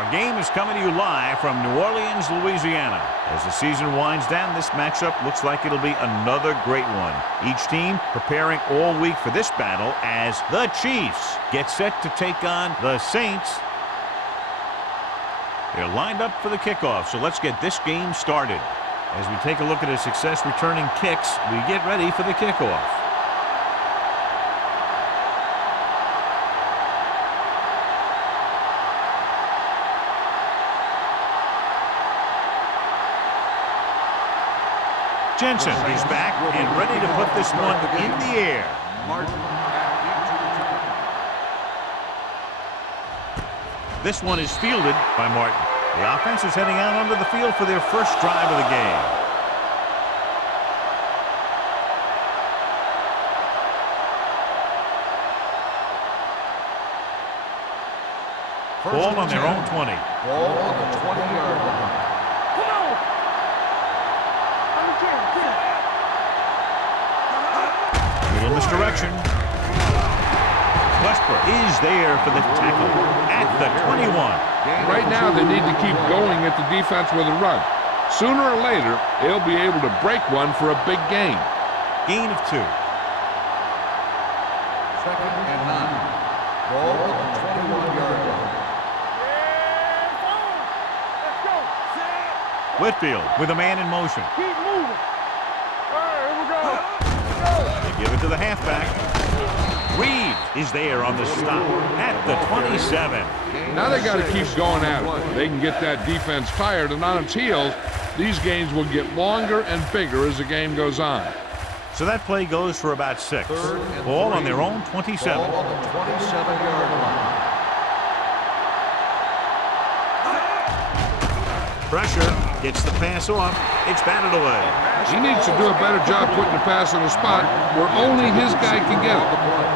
Our game is coming to you live from New Orleans, Louisiana. As the season winds down, this matchup looks like it'll be another great one. Each team preparing all week for this battle as the Chiefs get set to take on the Saints. They're lined up for the kickoff, so let's get this game started. As we take a look at his success returning kicks, we get ready for the kickoff. Jensen is back and ready to put this one in the air. This one is fielded by Martin. The offense is heading out onto the field for their first drive of the game. Ball on their own 20. Ball on the 20-yard line. Little misdirection. Westbrook is there for the tackle at the 21. Right now, they need to keep going at the defense with a run. Sooner or later, they'll be able to break one for a big gain. Gain of 2. Second and 9. Ball on the 21-yard line. Let's go. Whitfield with a man in motion. Keep moving. All right, here we go. They give it to the halfback. Reed is there on the stop at the 27. Now they got to keep going at it. They can get that defense tired, and on its heels, these games will get longer and bigger as the game goes on. So that play goes for about 6. Ball on their own 27. Ball on the 27-yard line. Pressure gets the pass off. It's batted away. He needs to do a better job putting the pass in a spot where only his guy can get it.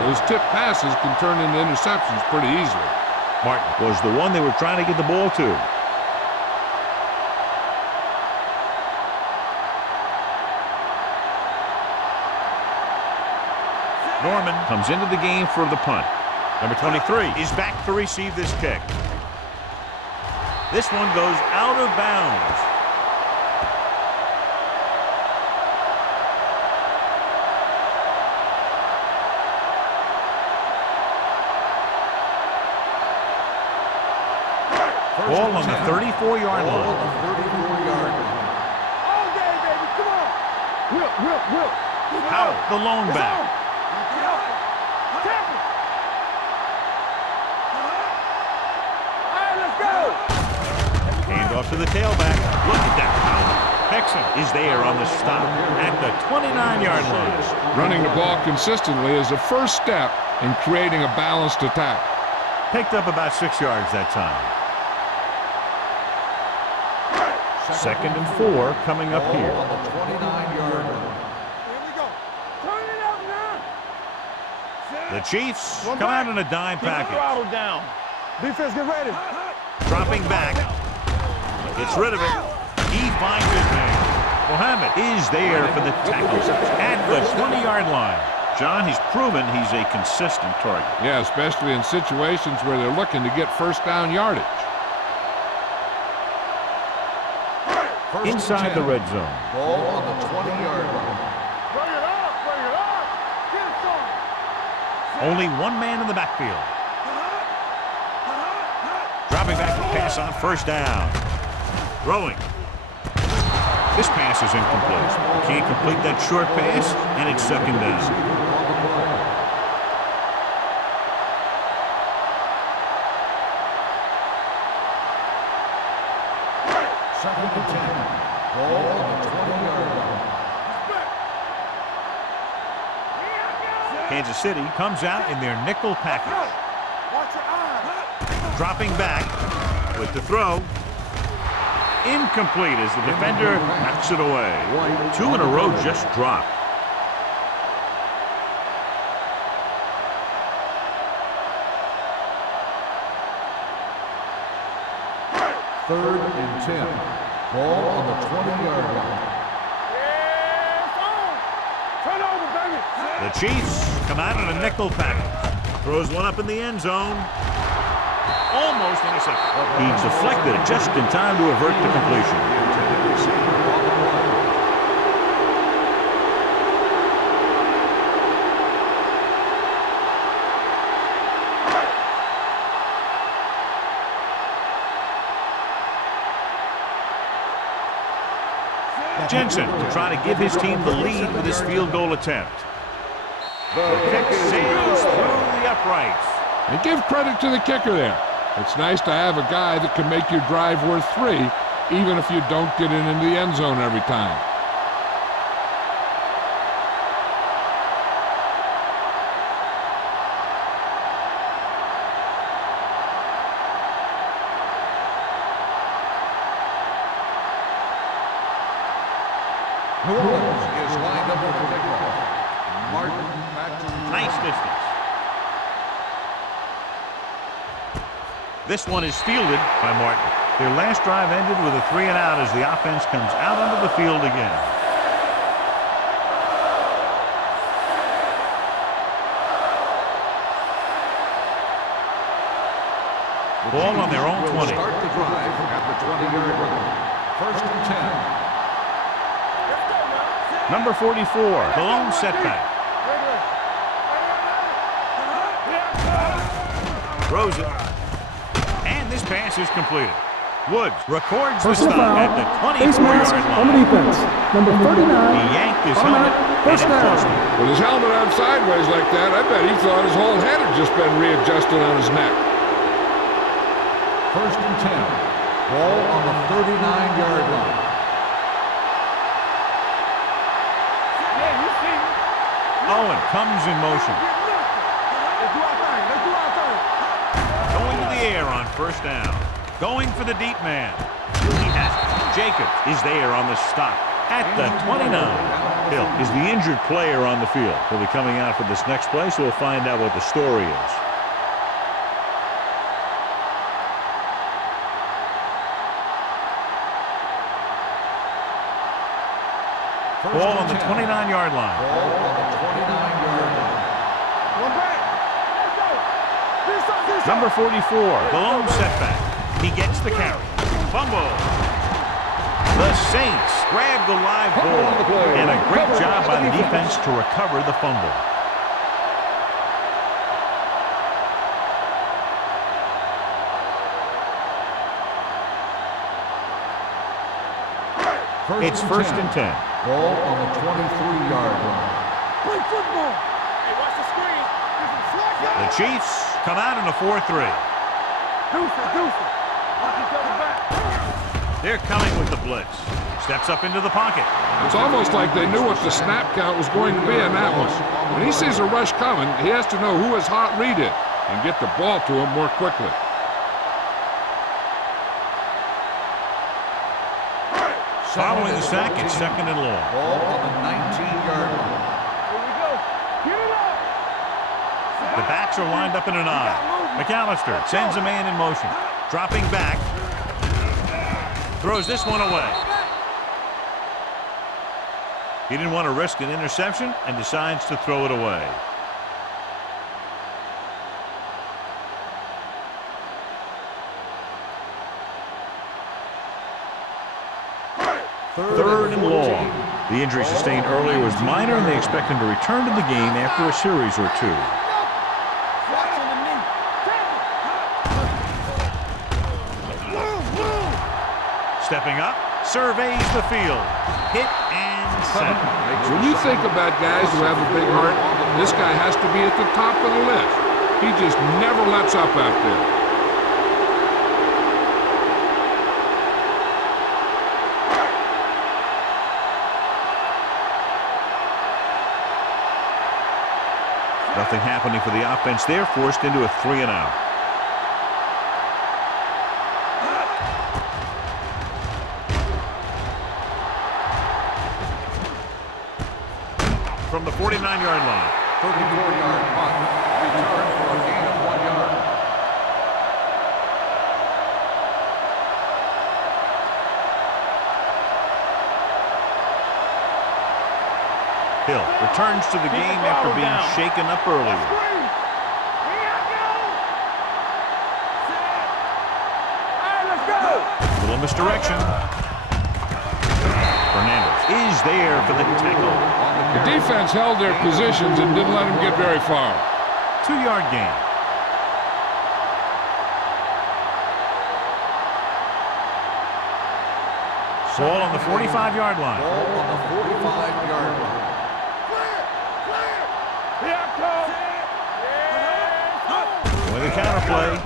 Those tip passes can turn into interceptions pretty easily. Martin was the one they were trying to get the ball to. Norman comes into the game for the punt. Number 23 is back to receive this kick. This one goes out of bounds. Ball on the 34-yard line. Ball on the 34-yard line. All day, baby. Come on. Whip. Howell, the lone back. Tackle. All right, let's go. Hand off to the tailback. Look at that power. Hexon is there on the stop at the 29-yard line. Running the ball consistently is the first step in creating a balanced attack. Picked up about 6 yards that time. Second and 4 coming up here. Ball on the 29-yard line. Here we go. Turn it up now. The Chiefs come out in a dime Keep the package. throttle down. Defense, get ready. Dropping back. Gets rid of it. He finds his man. Mohammed is there for the tackle at the 20-yard line. John, he's proven he's a consistent target. Yeah, especially in situations where they're looking to get first down yardage. Inside the red zone. Ball on the 20-yard line. Bring it up. Get it started. Only one man in the backfield. Dropping back to pass on first down. Throwing. This pass is incomplete. Can't complete that short pass, and it's second down. Second and 10. Ball on the 20-yard line. Kansas City comes out in their nickel package. Watch your eyes. Dropping back with the throw. Incomplete as the defender knocks it away. 2 in a row just dropped. Third and 10. Ball on the 20-yard line. Turn over, baby. The Chiefs come out in a nickel package. Throws one up in the end zone. Almost intercepted. He deflected it just in time to avert the completion. Jensen to try to give his team the lead with his field goal attempt. The kick sails through the uprights. And give credit to the kicker there. It's nice to have a guy that can make your drive worth 3, even if you don't get it into the end zone every time. New Orleans is lined up for the kickoff. Martin back to the Nice distance. This one is fielded by Martin. Their last drive ended with a 3-and-out as the offense comes out onto the field again. Ball on their own 20. Start the drive at the 20-yard line. 1st and 10. Number 44, the lone setback. Throws it. And this pass is completed. Woods records the stop at the 24-yard on the line. defense. Number 39. He yanked his helmet and it cost him. With his helmet on sideways like that, I bet he thought his whole head had just been readjusted on his neck. 1st and 10. Ball on the 39-yard line. Owen comes in motion. Going to the air on 1st down. Going for the deep man. He has it. Jacobs is there on the stop at the 29. Hill is the injured player on the field. He'll be coming out for this next play, so we'll find out what the story is. Ball on the 29-yard line. Ball on the 29-yard line. Number 44, the lone setback. He gets the carry. Fumble. The Saints grab the live ball. And a great job by the defense to recover the fumble. It's 1st and 10. Ball on the 23-yard line. Play football. Hey, watch the screen. The Chiefs come out in a 4-3. They're coming with the blitz. Steps up into the pocket. It's almost like they knew what the snap count was going to be in that one. When he sees a rush coming, he has to know who his hot read is and get the ball to him more quickly. Following the sack, it's 2nd and long. Ball on the 19-yard line. Here we go. Get it up. The backs are lined up in an I. McAllister sends a man in motion. Dropping back. Throws this one away. He didn't want to risk an interception and decides to throw it away. Third and long. The injury sustained earlier was minor, and they expect him to return to the game after a series or 2. Stepping up, surveys the field. Hit and sent. When you think about guys who have a big heart, this guy has to be at the top of the list. He just never lets up out there. Nothing happening for the offense there, forced into a 3-and-out. From the 49-yard line. 34-yard punt. Return for a gain of 1 yard. Hill returns to the game after being shaken up earlier. misdirection. Fernandez is there for the tackle. The defense held their positions and didn't let them get very far. 2-yard gain. Ball on the 45-yard line. Ball on the 45-yard line. Here comes. With a counterplay.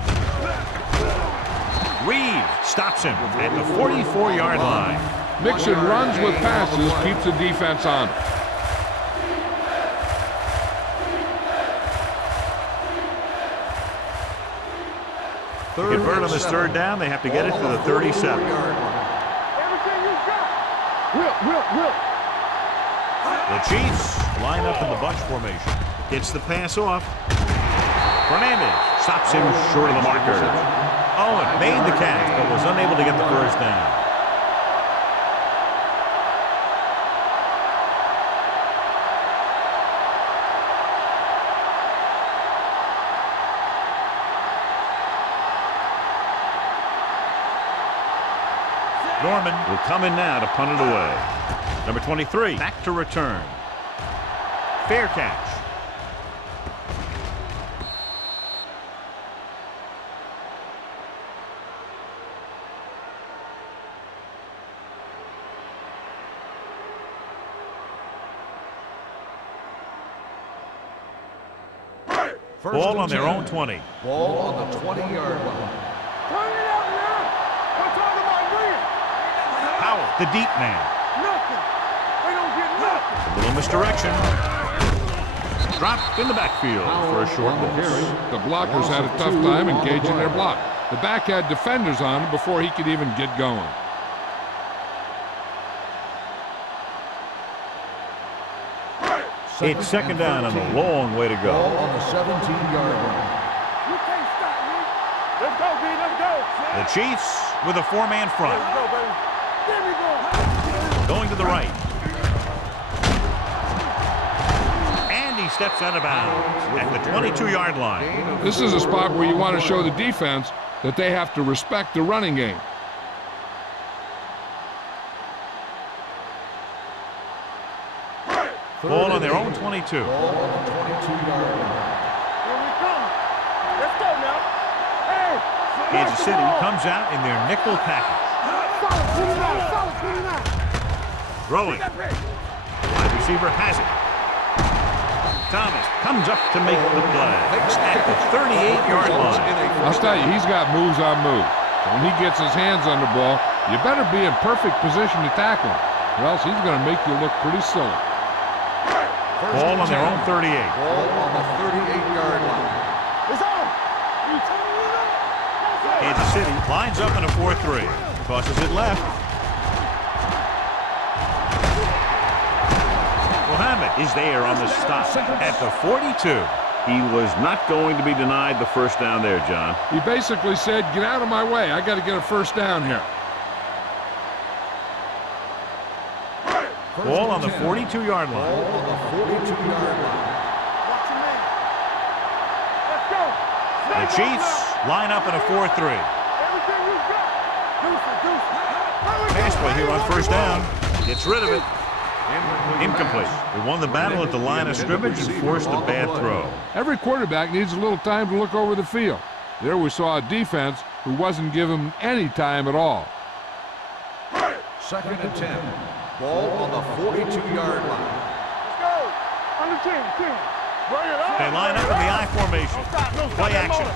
Reed stops him at the 44-yard line. Mixing runs with passes keeps the defense on. To convert on this 3rd down, they have to get it to the 37. Everything you got. Will. The Chiefs line up in the bunch formation. Gets the pass off. Fernandez stops him short of the marker. Owen made the catch, but was unable to get the 1st down. Norman will come in now to punt it away. Number 23, back to return. Fair catch. Ball on their own 20. Ball on the 20-yard line. Turn it up now. We're talking about green. Powell, the deep man. Nothing. They don't get nothing. A little misdirection. Dropped in the backfield for a short loss. The blockers had a tough time engaging their block. The back had defenders on him before he could even get going. It's 2nd down and a long way to Ball go. on the 17-yard line. You can't stop me. Let's go, B. Let's go. The Chiefs with a 4-man front. Let's go, baby. There we go. Going to the right. And he steps out of bounds at the 22-yard line. This is a spot where you want to show the defense that they have to respect the running game. Ball on their own 22. Ball on the 22-yard line. Here we come. Let's go now. Hey. Kansas City comes out in their nickel package. Solid 29. Throwing. Wide receiver has it. Thomas comes up to make the play at the 38-yard line. I'll tell you, he's got moves on moves. So when he gets his hands on the ball, you better be in perfect position to tackle him, or else he's going to make you look pretty silly. Ball on their own 38. Ball on the 38-yard line. It's on. You turn it up. Kansas City lines up in a 4-3. Tosses it left. Mohammed is there on the stop at the 42. He was not going to be denied the 1st down there, John. He basically said, get out of my way. I got to get a 1st down here. Ball on the 42-yard Ball line. on the 42-yard line. Watch your man. Let's go. The Chiefs line up in a 4-3. Everything you got. Deuce. Pass play here on 1st down. Gets rid of it. Incomplete. They won the battle at the line of scrimmage and forced a bad throw. Every quarterback needs a little time to look over the field. There we saw a defense who wasn't given any time at all. 2nd and 10. Ball on the 42-yard line. Let's go. On the 10. Bring it up. They line up in the I formation. Play action.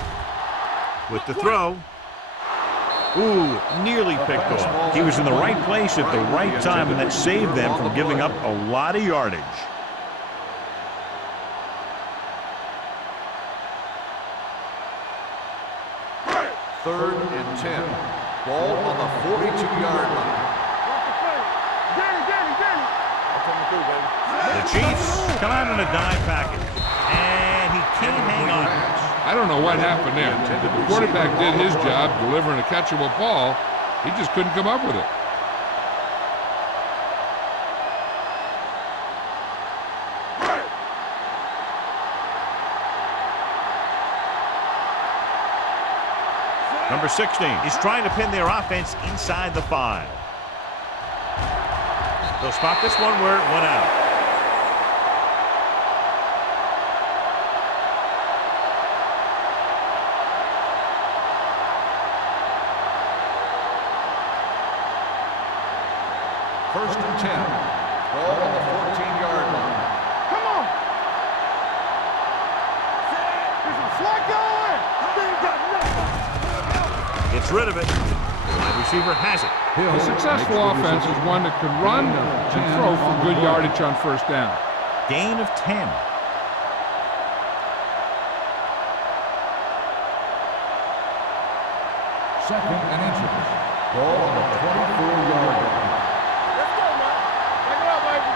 With the throw. Ooh, nearly picked off. He was in the right place at the right time, and that saved them from giving up a lot of yardage. Third and 10. Ball on the 42-yard line. Watch the play. Danny. I'm coming through, baby. The Chiefs come out in a dime package, and he can't hang on. I don't know what happened there. The quarterback did his job delivering a catchable ball. He just couldn't come up with it. Number 16 is trying to pin their offense inside the 5. They'll spot this one where it went out. First and 10. Ball on the 14-yard line. Come on. There's a slot going. Gets rid of it. Wide receiver has it. A successful offense is one that can run and throw for good yardage on first down. Gain of 10. Second and inches. Ball on the 24-yard line. Let's go, man. Back it up, baby.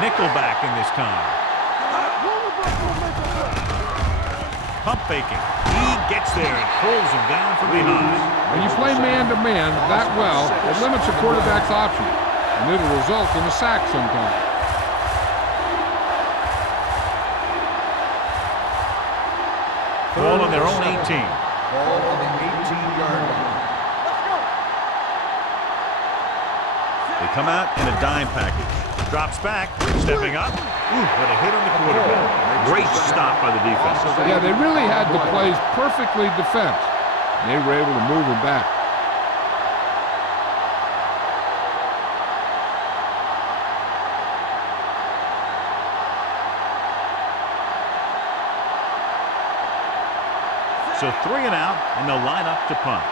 Nickelback in this time. Pump faking. He gets there and pulls him down from behind. When you play man-to-man that well, it limits a quarterback's options, and it'll result in a sack sometimes. Ball on their own 18. Ball on the 18-yard line. Let's go. They come out in a dime package. Drops back, stepping up. Ooh, what a hit on the quarterback. Great stop by the defense. Yeah, they really had the plays perfectly defensed, and they were able to move him back. So 3 and out, and they'll line up to punt.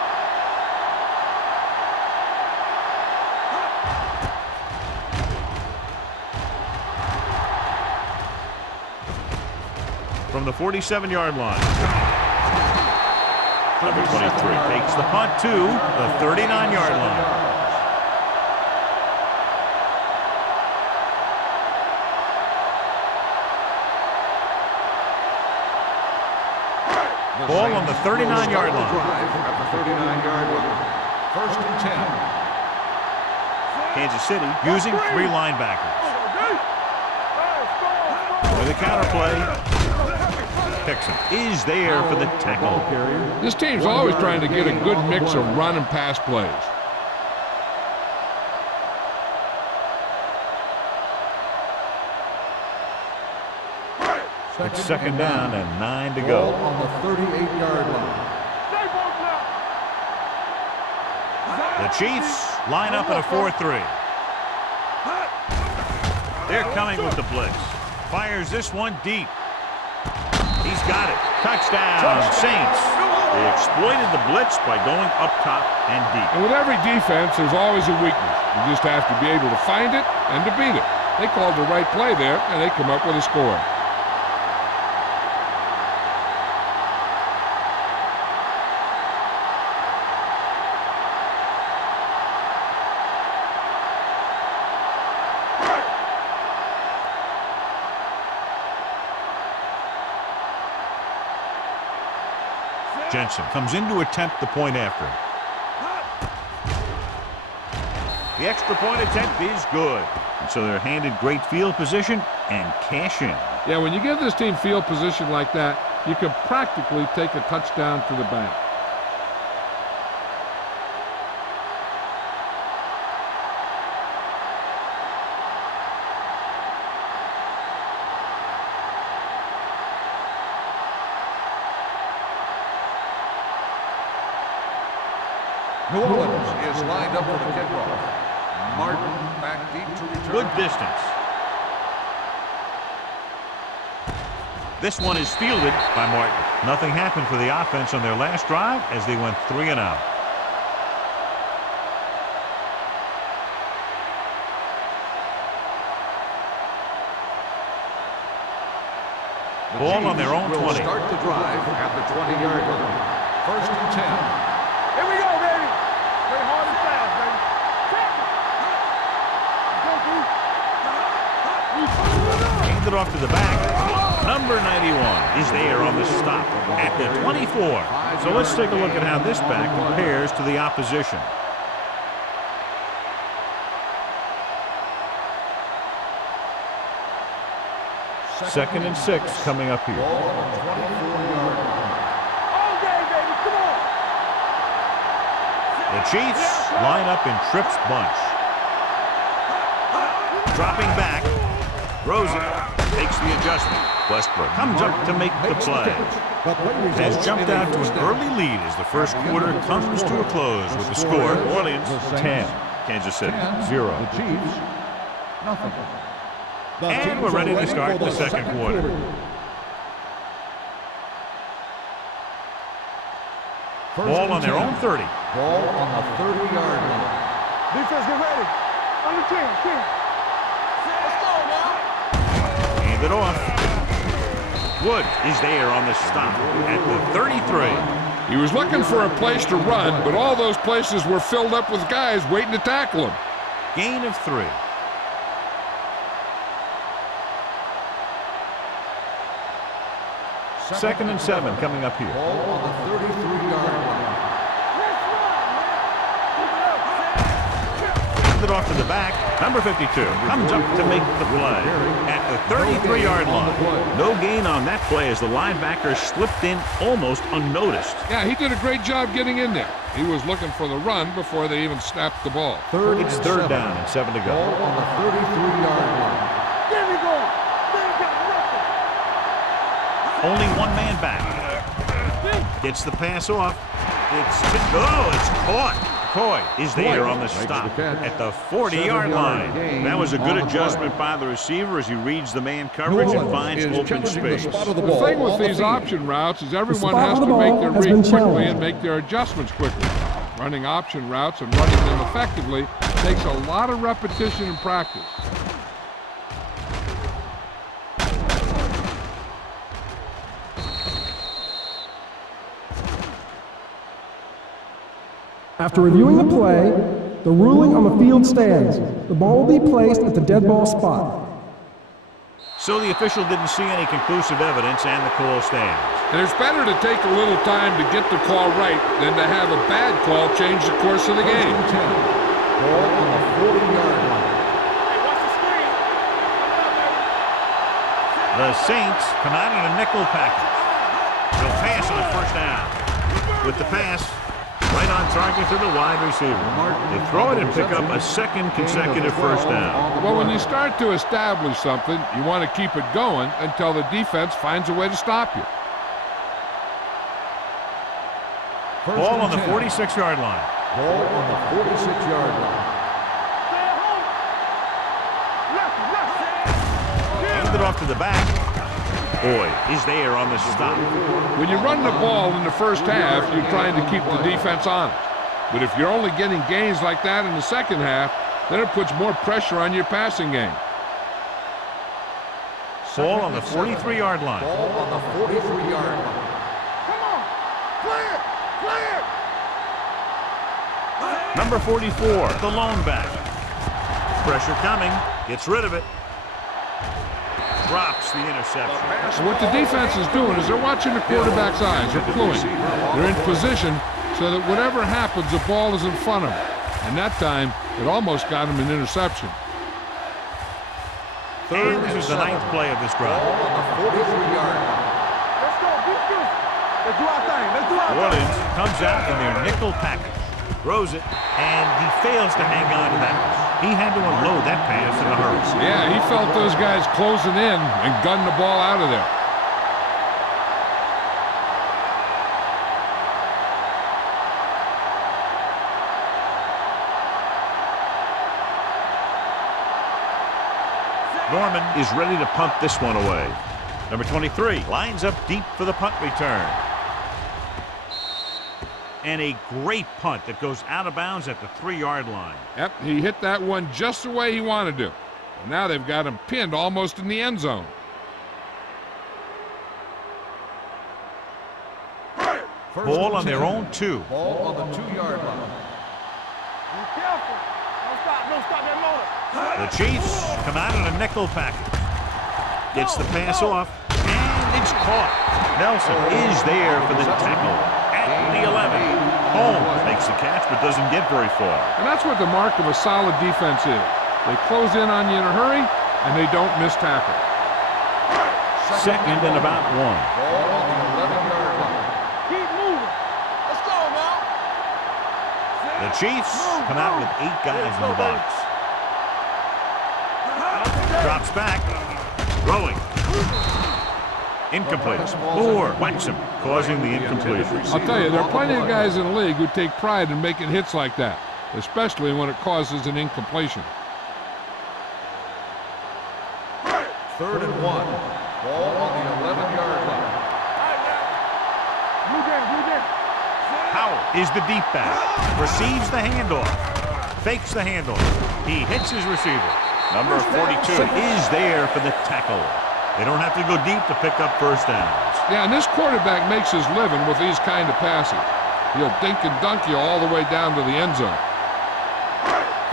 From the 47-yard line. Number 23 takes the punt to the 39-yard line. Ball on the 39-yard line. At the 39-yard line. First and 10. Kansas City using 3 linebackers. With a counterplay. Dixon is there for the tackle. This team's always trying to get a good mix of run and pass plays. It's second down and 9 to Ball go. on the 38-yard line. The Chiefs line up in a 4-3. They're coming with the blitz. Fires this one deep. He's got it. Touchdown, Saints. They exploited the blitz by going up top and deep. And with every defense, there's always a weakness. You just have to be able to find it and to beat it. They called the right play there, and they come up with a score. Jensen comes in to attempt the point after. The extra point attempt is good. And so they're handed great field position and cash in. Yeah, when you give this team field position like that, you can practically take a touchdown to the bank. New Orleans is lined up for the kickoff. Martin back deep to return. Good distance. This one is fielded by Martin. Nothing happened for the offense on their last drive as they went 3 and out. Ball on their own 20. Will start the drive at the 20-yard line. First and 10. Here we go, baby. Play hard and fast, baby. Handed off to the back. Number 91 is there on the stop at the 24. So let's take a look at how this back compares to the opposition. Second and 6 coming up here. Ball on the 24-yard line. All day, baby. Come Chiefs line up in trips bunch. Dropping back. Throws it. Takes the adjustment. Westbrook comes up to make the play. Has jumped out to an early lead as the first quarter comes to a close with the score. New Orleans 10. Kansas City 0. The Chiefs, nothing. And we're ready to start the second quarter. Ball on their own 30. Ball on the 30-yard line. Defense, get ready. On the 10. Hand it off. Wood is there on the stop at the 33. He was looking for a place to run, but all those places were filled up with guys waiting to tackle him. Gain of 3. Second and 7 coming up here. Ball on the 33-yard line. Hand it off to the back. Number 52 comes up to make the play at the 33-yard line. No gain on that play as the linebacker slipped in almost unnoticed. Yeah, he did a great job getting in there. He was looking for the run before they even snapped the ball. It's third down and 7 to go. Ball on the 33-yard line. There we go. Only one man back. Gets the pass off. It's caught. McCoy is there on the stop at the 40-yard line. That was a good adjustment by the receiver as he reads the man coverage and finds open space. The thing with these option routes is everyone has to make their read quickly and make their adjustments quickly. Running option routes and running them effectively takes a lot of repetition and practice. After reviewing the play, the ruling on the field stands. The ball will be placed at the dead ball spot. So the official didn't see any conclusive evidence and the call stands. And it's better to take a little time to get the call right than to have a bad call change the course of the game. Ball on the 40-yard line. The Saints come out in a nickel package. They'll pass on first down. With the pass, right on target to the wide receiver. They throw it and pick up a second consecutive first down. Well, when you start to establish something, you want to keep it going until the defense finds a way to stop you. Ball on the 46-yard line. Ball on the 46-yard line. Hand it off to the back. Boyd is there on the stop. When you run the ball in the first half, you're trying to keep the defense honest. But if you're only getting gains like that in the second half, then it puts more pressure on your passing game. Ball on the 43-yard line. Ball on the 43-yard line. Come on. Clear. Number 44, the lone back. Pressure coming. Gets rid of it. Drops the interception. And what the defense is doing is they're watching the quarterback's eyes. They're cluing. They're in position so that whatever happens, the ball is in front of them. And that time, it almost got him an interception. And this is the 9th play of this drive. Ball on the 43-yard line. Let's go. Let's do our thing. Orleans comes out in their nickel package. Throws it, and he fails to hang on to that. He had to unload that pass in a hurry. Yeah, he felt those guys closing in and gunned the ball out of there. Norman is ready to punt this one away. Number 23 lines up deep for the punt return. And a great punt that goes out of bounds at the 3-yard line. Yep, he hit that one just the way he wanted to. And now they've got him pinned almost in the end zone. Ball on their own 2. Ball on the 2-yard line. Be careful. Don't stop that motor. The Chiefs come out in a nickel package. Gets the pass off, and it's caught. Nelson is there for the tackle at the 11. Holmes makes the catch but doesn't get very far. And that's what the mark of a solid defense is. They close in on you in a hurry, and they don't miss tackle. Second and about 1. Ball on the 11-yard line. Keep moving. Let's go, man. The The Chiefs come out with 8 guys in the box. Drops back. Throwing. Incomplete. Moore whacks him, causing the incompletion. I'll tell you, there are plenty of guys in the league who take pride in making hits like that, especially when it causes an incompletion. 3rd and 1. Ball on the 11-yard line. Howell is the deep back. Receives the handoff. Fakes the handoff. He hits his receiver. Number 42 is there for the tackle. They don't have to go deep to pick up first downs. Yeah, and this quarterback makes his living with these kind of passes. He'll dink and dunk you all the way down to the end zone.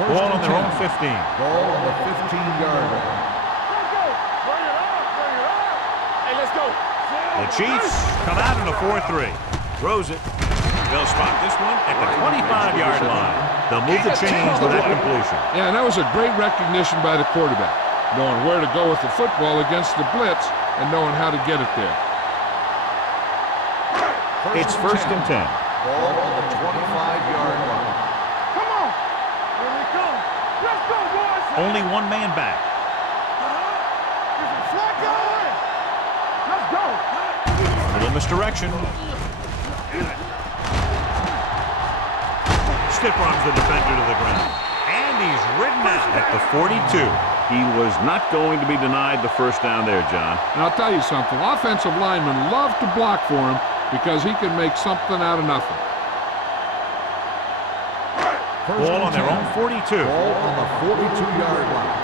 Ball on their own 15. Ball on the 15-yard line. The Chiefs come out in a 4-3. Throws it. They'll spot this one at the 25-yard line. They'll move the chains with that completion. Yeah, and that was a great recognition by the quarterback, knowing where to go with the football against the blitz and knowing how to get it there. It's 1st and 10. Ball on the 25-yard line. Come on. Here we come. Let's go, boys. Only one man back. Let's go. Little misdirection. Stiff arms the defender to the ground. And he's ridden out at the 42. He was not going to be denied the first down there, John. And I'll tell you something, offensive linemen love to block for him because he can make something out of nothing. Ball on their own 42. Ball on the 42-yard line.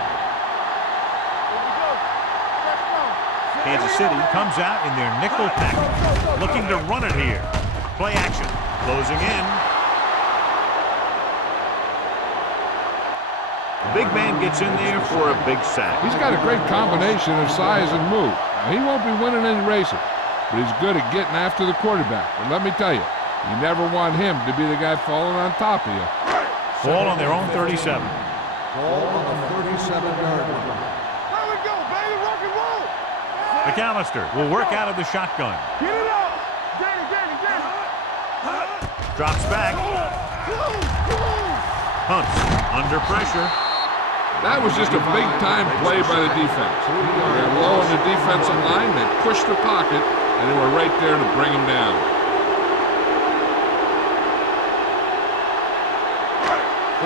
Kansas City comes out in their nickel package, looking to run it here. Play action, closing in. The big man gets in there for a big sack. He's got a great combination of size and move. Now, he won't be winning any races, but he's good at getting after the quarterback. And let me tell you, you never want him to be the guy falling on top of you. Ball on their own 37. Ball on the 37-yard line. There we go, baby. Rock and roll. McAllister will work out of the shotgun. Get it up. Get it. Drops back. Hunts under pressure. That was just a big-time play by the defense. They're low on the defensive line, they pushed the pocket, and they were right there to bring him down.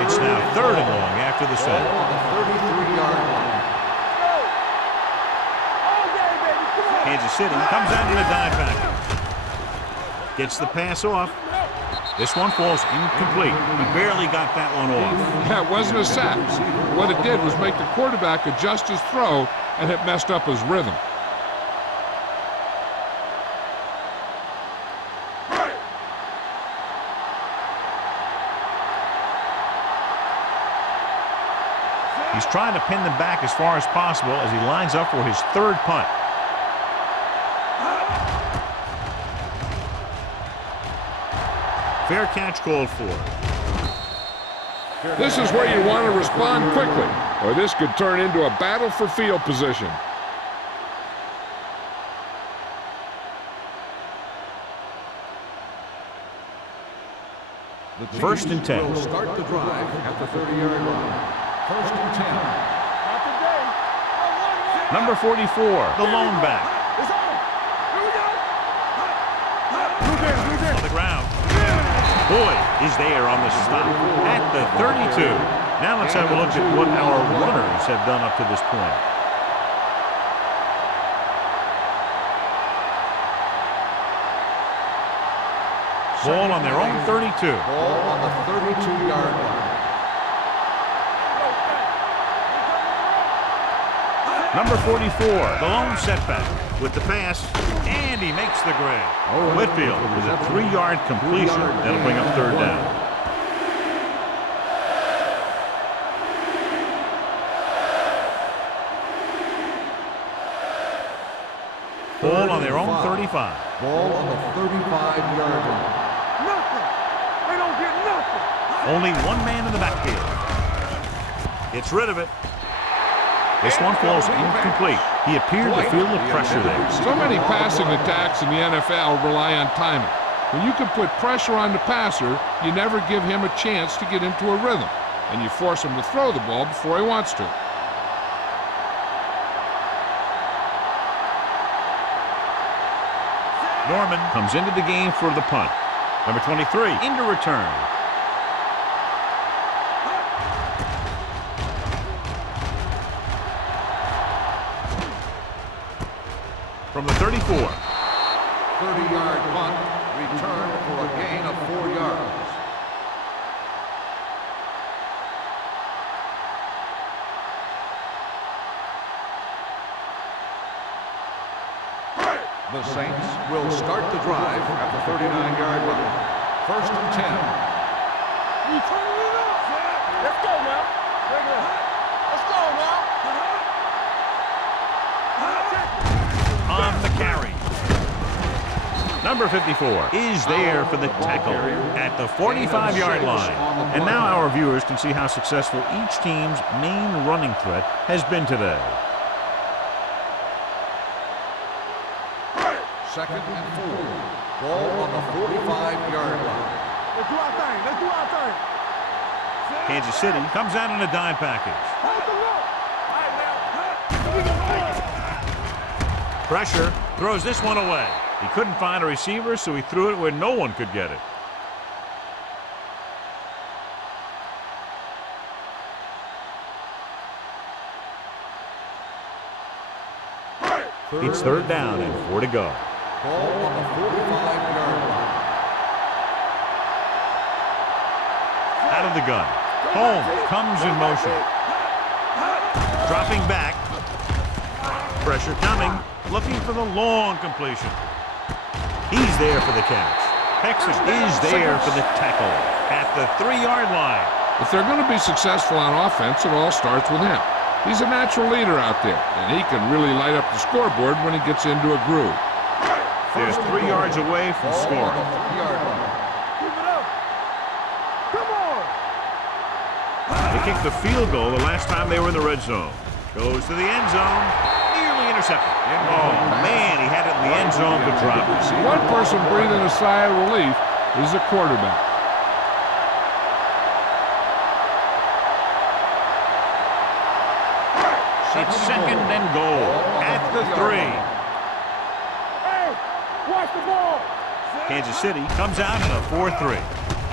It's now 3rd and long after the Ball set. on the 33-yard line. Kansas City comes out in a dive package. Gets the pass off. This one falls incomplete. He barely got that one off. Yeah, it wasn't a sack. What it did was make the quarterback adjust his throw, and it messed up his rhythm. He's trying to pin them back as far as possible as he lines up for his 3rd punt. Fair catch called for. This is where you want to respond quickly, or this could turn into a battle for field position. The 1st and 10. will start the drive at the 30-yard line. 1st and 10. Number 44, the lone back. On the ground. Boyd is there on the stop at the 32. Now let's have a look at what our runners have done up to this point. Ball on their own 32. Ball on the 32-yard line. Number 44, the lone setback with the pass, and he makes the grab. Whitfield with a 3-yard completion. That'll bring up 3rd down. Ball on their own 35. Ball on the 35-yard line. Nothing. They don't get nothing. Only one man in the backfield. Gets rid of it. This one falls incomplete. He appeared to feel the pressure there. So many passing attacks in the NFL rely on timing. When you can put pressure on the passer, you never give him a chance to get into a rhythm, and you force him to throw the ball before he wants to. Norman comes into the game for the punt. Number 23 into return. From the 34. 30-yard punt, return for a gain of 4 yards. The Saints will start the drive at the 39-yard line. 1st and 10. You turning it up. Let's go now. Let's go now. On the carry. Number 54 is there for the tackle at the 45-yard line. And now our viewers can see how successful each team's main running threat has been today. 2nd and 4. Ball on the 45-yard line. Let's do our thing. Let's do our thing. Kansas City comes out in a dime package. Hold the look. All right, now. Pressure, throws this one away. He couldn't find a receiver, so he threw it where no one could get it. It's 3rd down and 4 to go. Ball on the 45-yard line. Out of the gun. Holmes comes in motion. Dropping back. Pressure coming. Looking for the long completion. He's there for the catch. Hexon is there for the tackle at the 3-yard line. If they're going to be successful on offense, it all starts with him. He's a natural leader out there, and he can really light up the scoreboard when he gets into a groove. There's 3 yards away from scoring. Keep it up. Come on. They kicked the field goal the last time they were in the red zone. Goes to the end zone. Nearly intercepted. Oh, man, he had it in the end zone but dropped it. One person breathing a sigh of relief is the quarterback. It's 2nd and goal at the 3. Hey, watch the ball. Kansas City comes out in a 4-3.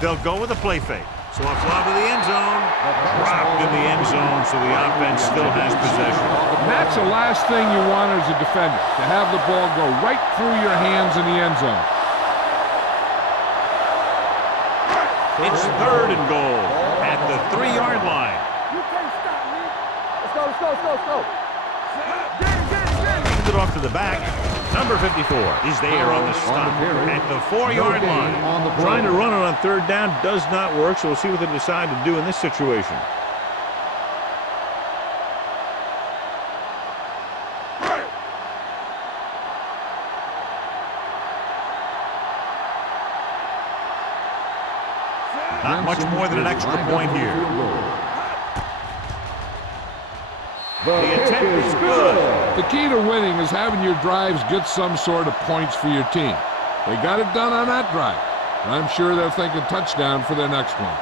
They'll go with a play fake. So it's long to the end zone. Dropped in the end zone, so the offense still has possession. And that's the last thing you want as a defender, to have the ball go right through your hands in the end zone. It's 3rd and goal at the 3-yard line. You can't stop me. Let's go, let's go, let's go, let's go. Hands it off to the back. Number 54 is there on the stop at the 4-yard line. Trying to run it on 3rd down does not work, so we'll see what they decide to do in this situation. Not much more than an extra point here. The attempt is good. The key to winning is having your drives get some sort of points for your team. They got it done on that drive. And I'm sure they're thinking touchdown for their next one.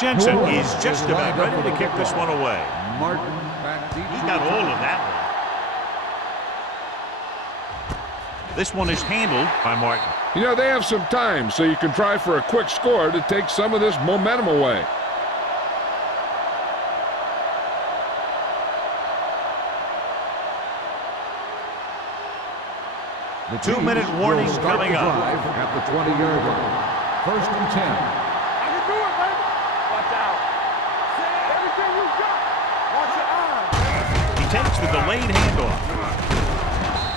Jensen is just about ready to kick this one away. Martin back deep. He got hold of that one. This one is handled by Martin. You know, they have some time, so you can try for a quick score to take some of this momentum away. The 2-minute warning coming up. At the 20-yard line. 1st and 10. I can do it, baby. Watch out. Everything you got. Watch your eyes. He takes the delayed handoff.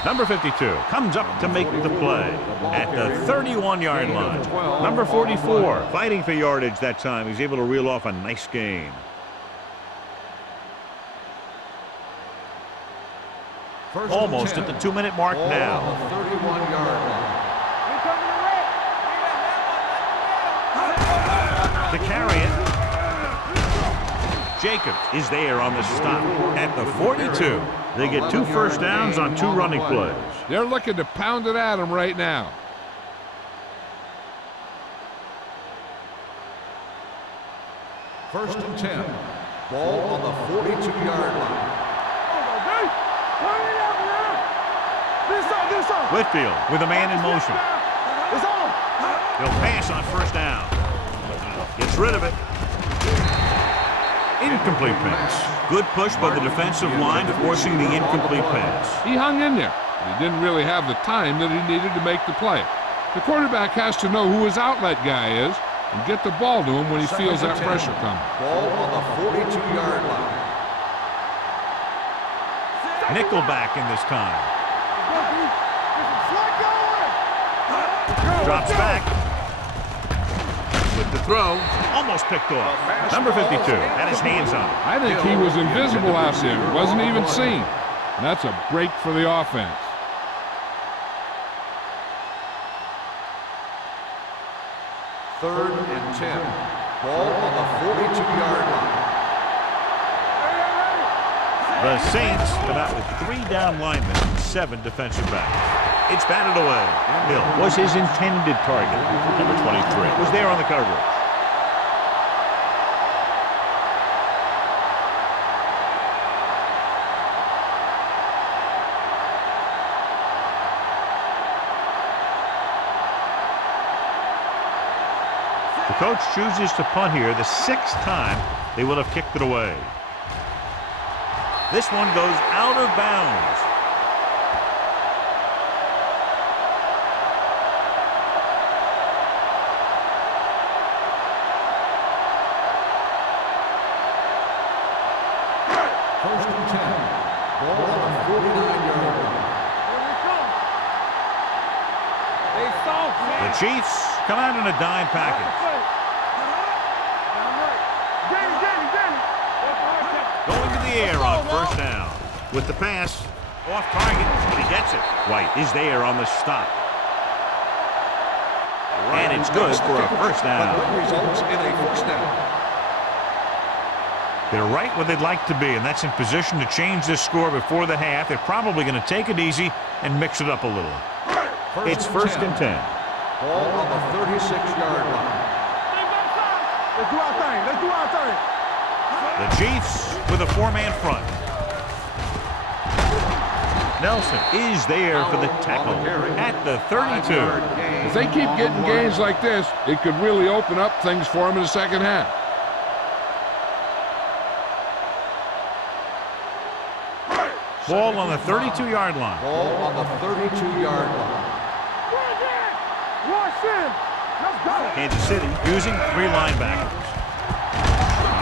Number 52 comes up to make the play at the 31-yard line. Number 44 fighting for yardage that time. He's able to reel off a nice gain. First Almost and at the 10. 2-minute mark Ball now. on the 31-yard line. To carry it. Jacobs is there on the stop at the 42. They get 2 first downs on 2 running plays. They're looking to pound it at him right now. First and 10. Ball on the 42-yard line. Whitfield with a man in motion. He'll pass on first down. Gets rid of it. Incomplete pass. Good push by the defensive line, forcing the incomplete pass. He hung in there. He didn't really have the time that he needed to make the play. The quarterback has to know who his outlet guy is and get the ball to him when he feels that pressure coming. Ball on the 42-yard line. Nickelback in this time. Drops back. With the throw, almost picked off. Number 52 had his hands on it. I think he was invisible out there. Wasn't even seen. And that's a break for the offense. Third and 10. Ball on the 42-yard line. The Saints come out with 3 down linemen and 7 defensive backs. It's batted away. Hill was his intended target. Number 23 was there on the coverage. The coach chooses to punt here the 6th time they will have kicked it away. This one goes out of bounds. First and 10. Ball on the 49-yard line. The Chiefs come out in a dime package. Going to the air on first down. With the pass, off target, but he gets it. White is there on the stop. And it's good for a first down. But results in a first down. They're right where they'd like to be, and that's in position to change this score before the half. They're probably going to take it easy and mix it up a little. It's first and 10. Ball on the 36-yard line. Let's do our thing. Let's do our thing. The Chiefs with a 4-man front. Nelson is there for the tackle at the 32. If they keep getting gains like this, it could really open up things for them in the second half. Ball on the 32-yard line. Ball on the 32-yard line. Let's go. Kansas City using 3 linebackers.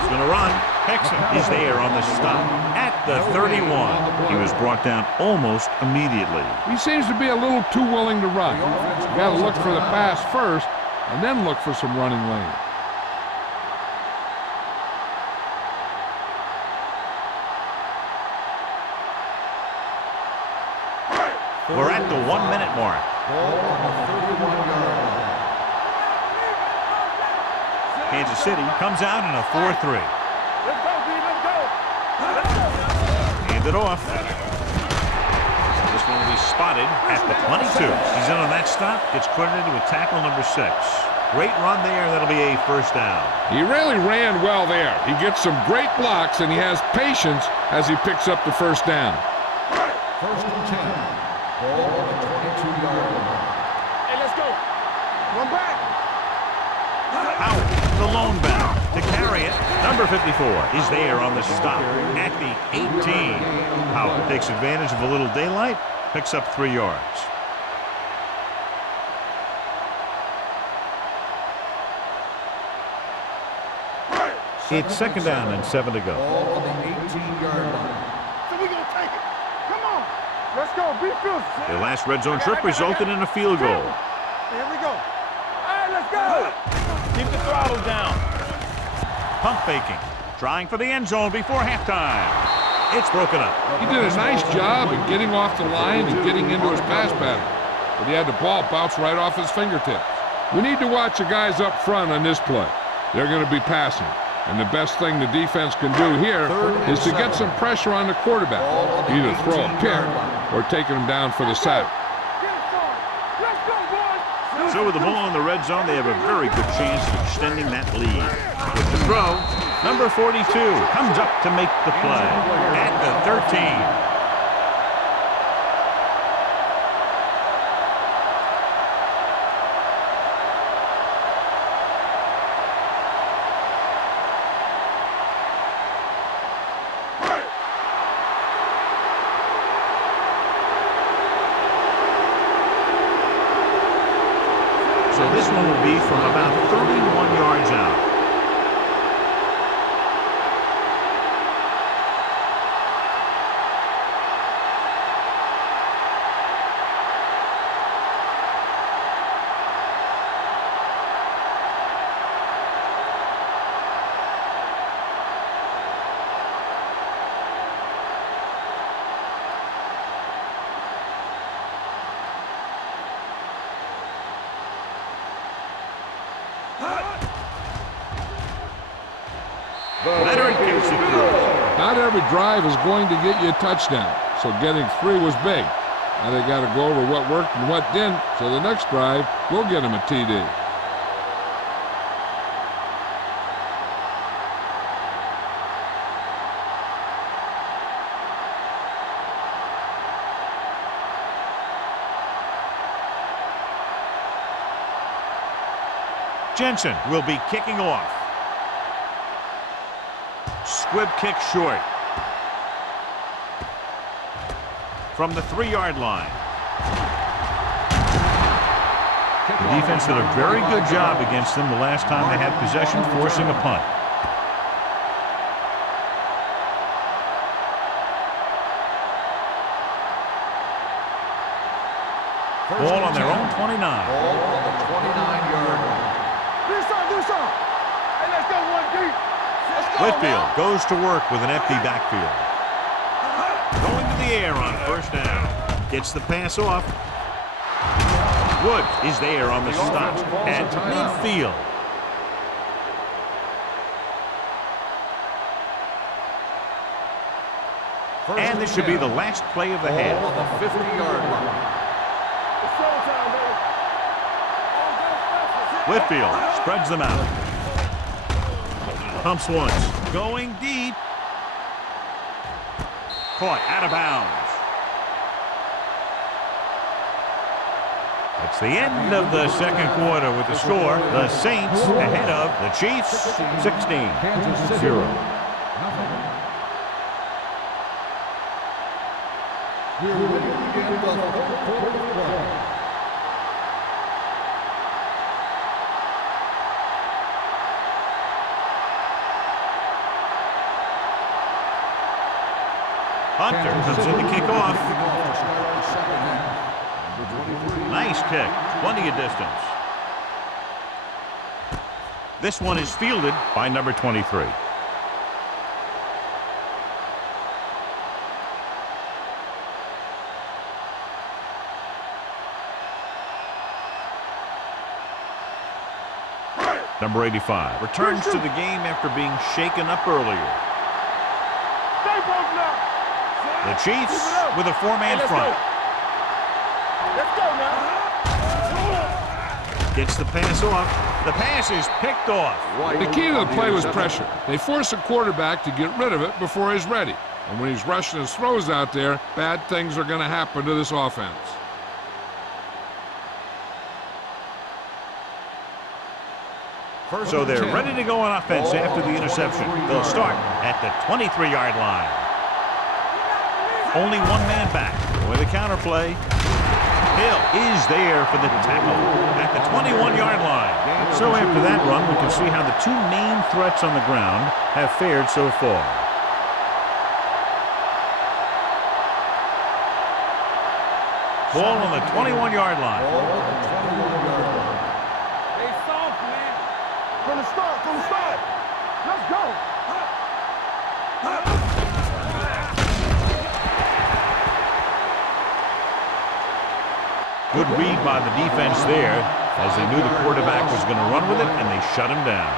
He's going to run. Hexon is there on the stop at the 31. He was brought down almost immediately. He seems to be a little too willing to run. You got to look for the pass first and then look for some running lane. We're at the 1-minute mark. Ball on the 31-yard line. Kansas City comes out in a 4-3. Let's go, D. Let's go. Hand it off. This one will be spotted at the 22. He's in on that stop. Gets credited with tackle number 6. Great run there. That'll be a first down. He really ran well there. He gets some great blocks, and he has patience as he picks up the first down. First and 10. Ball on the 22-yard line. Hey, let's go. Run back. Howard, the lone back to carry it. Number 54 is there on the stop at the 18. Howard takes advantage of a little daylight, picks up 3 yards. It's second down and 7 to go. Ball on the 18-yard line. So we gonna take it. Come on. Let's go. Be fierce. Their last red zone trip resulted in a field goal. Here we go. All right, let's go. Keep the throttle down. Pump faking. Trying for the end zone before halftime. It's broken up. He did a nice job of getting off the line and getting into his pass pattern, but he had the ball bounce right off his fingertips. We need to watch the guys up front on this play. They're going to be passing, and the best thing the defense can do here is to get some pressure on the quarterback, either throw a pick or taking him down for the sack. So with the ball in the red zone, they have a very good chance of extending that lead. With the throw, number 42 comes up to make the play at the 13. So this one will be from about 31 yards out. Leonard gets it through. Not every drive is going to get you a touchdown, so getting 3 was big. Now they got to go over what worked and what didn't, so the next drive will get them a TD. Jensen will be kicking off. Squib kick short. From the 3-yard line. The defense did a very good job against them the last time they had possession, forcing a punt. Ball on their own 29. Ball on the 29-yard line. Do some. Hey, let's go one deep. Whitfield goes to work with an empty backfield. Going to the air on first down. Gets the pass off. Woods is there on the stop at midfield. And this should be the last play of the half. Ball on the 50-yard line. Whitfield spreads them out. Pumps once. Going deep. Caught out of bounds. It's the end of the second quarter with the score. The Saints ahead of the Chiefs, 16-0. We're ready to begin the fourth quarter of play. Hunter comes in to kick off. Nice kick. Plenty of distance. This one is fielded by number 23. Number 85 returns to the game after being shaken up earlier. The Chiefs with a 4-man front. Let's go now. Gets the pass off. The pass is picked off. The key to the play was pressure. They force the quarterback to get rid of it before he's ready. And when he's rushing his throws out there, bad things are going to happen to this offense. So they're ready to go on offense after the interception. They'll start at the 23-yard line. Only one man back. With a counter play. Hill is there for the tackle at the 21-yard line. So after that run, we can see how the two main threats on the ground have fared so far. Ball on the 21-yard line. Hey, soft, man. From the start. Let's go. Good read by the defense there, as they knew the quarterback was going to run with it, and they shut him down.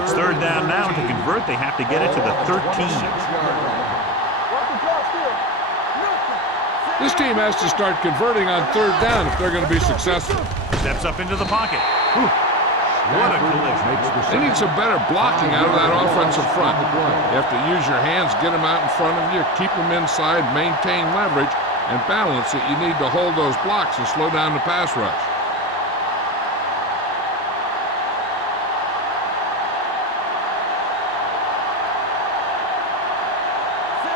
It's third down now. To convert, they have to get it to the 13. This team has to start converting on third down if they're going to be successful. Steps up into the pocket. Whew. What a collision. They need some better blocking out of that offensive front. You have to use your hands, get them out in front of you, keep them inside, maintain leverage, and balance it. You need to hold those blocks and slow down the pass rush.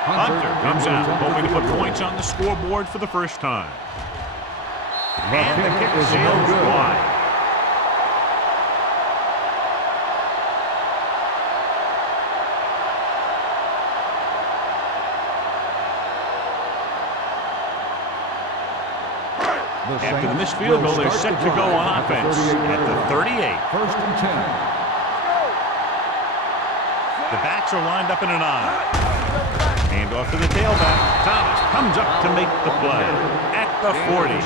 Hunter comes out, hoping to put points on the scoreboard for the first time. And the kick sails wide. After the missed field goal, they're set to go on offense at the 38. First and 10. The backs are lined up in an I. Hand off to the tailback. Thomas comes up to make the play at the 40.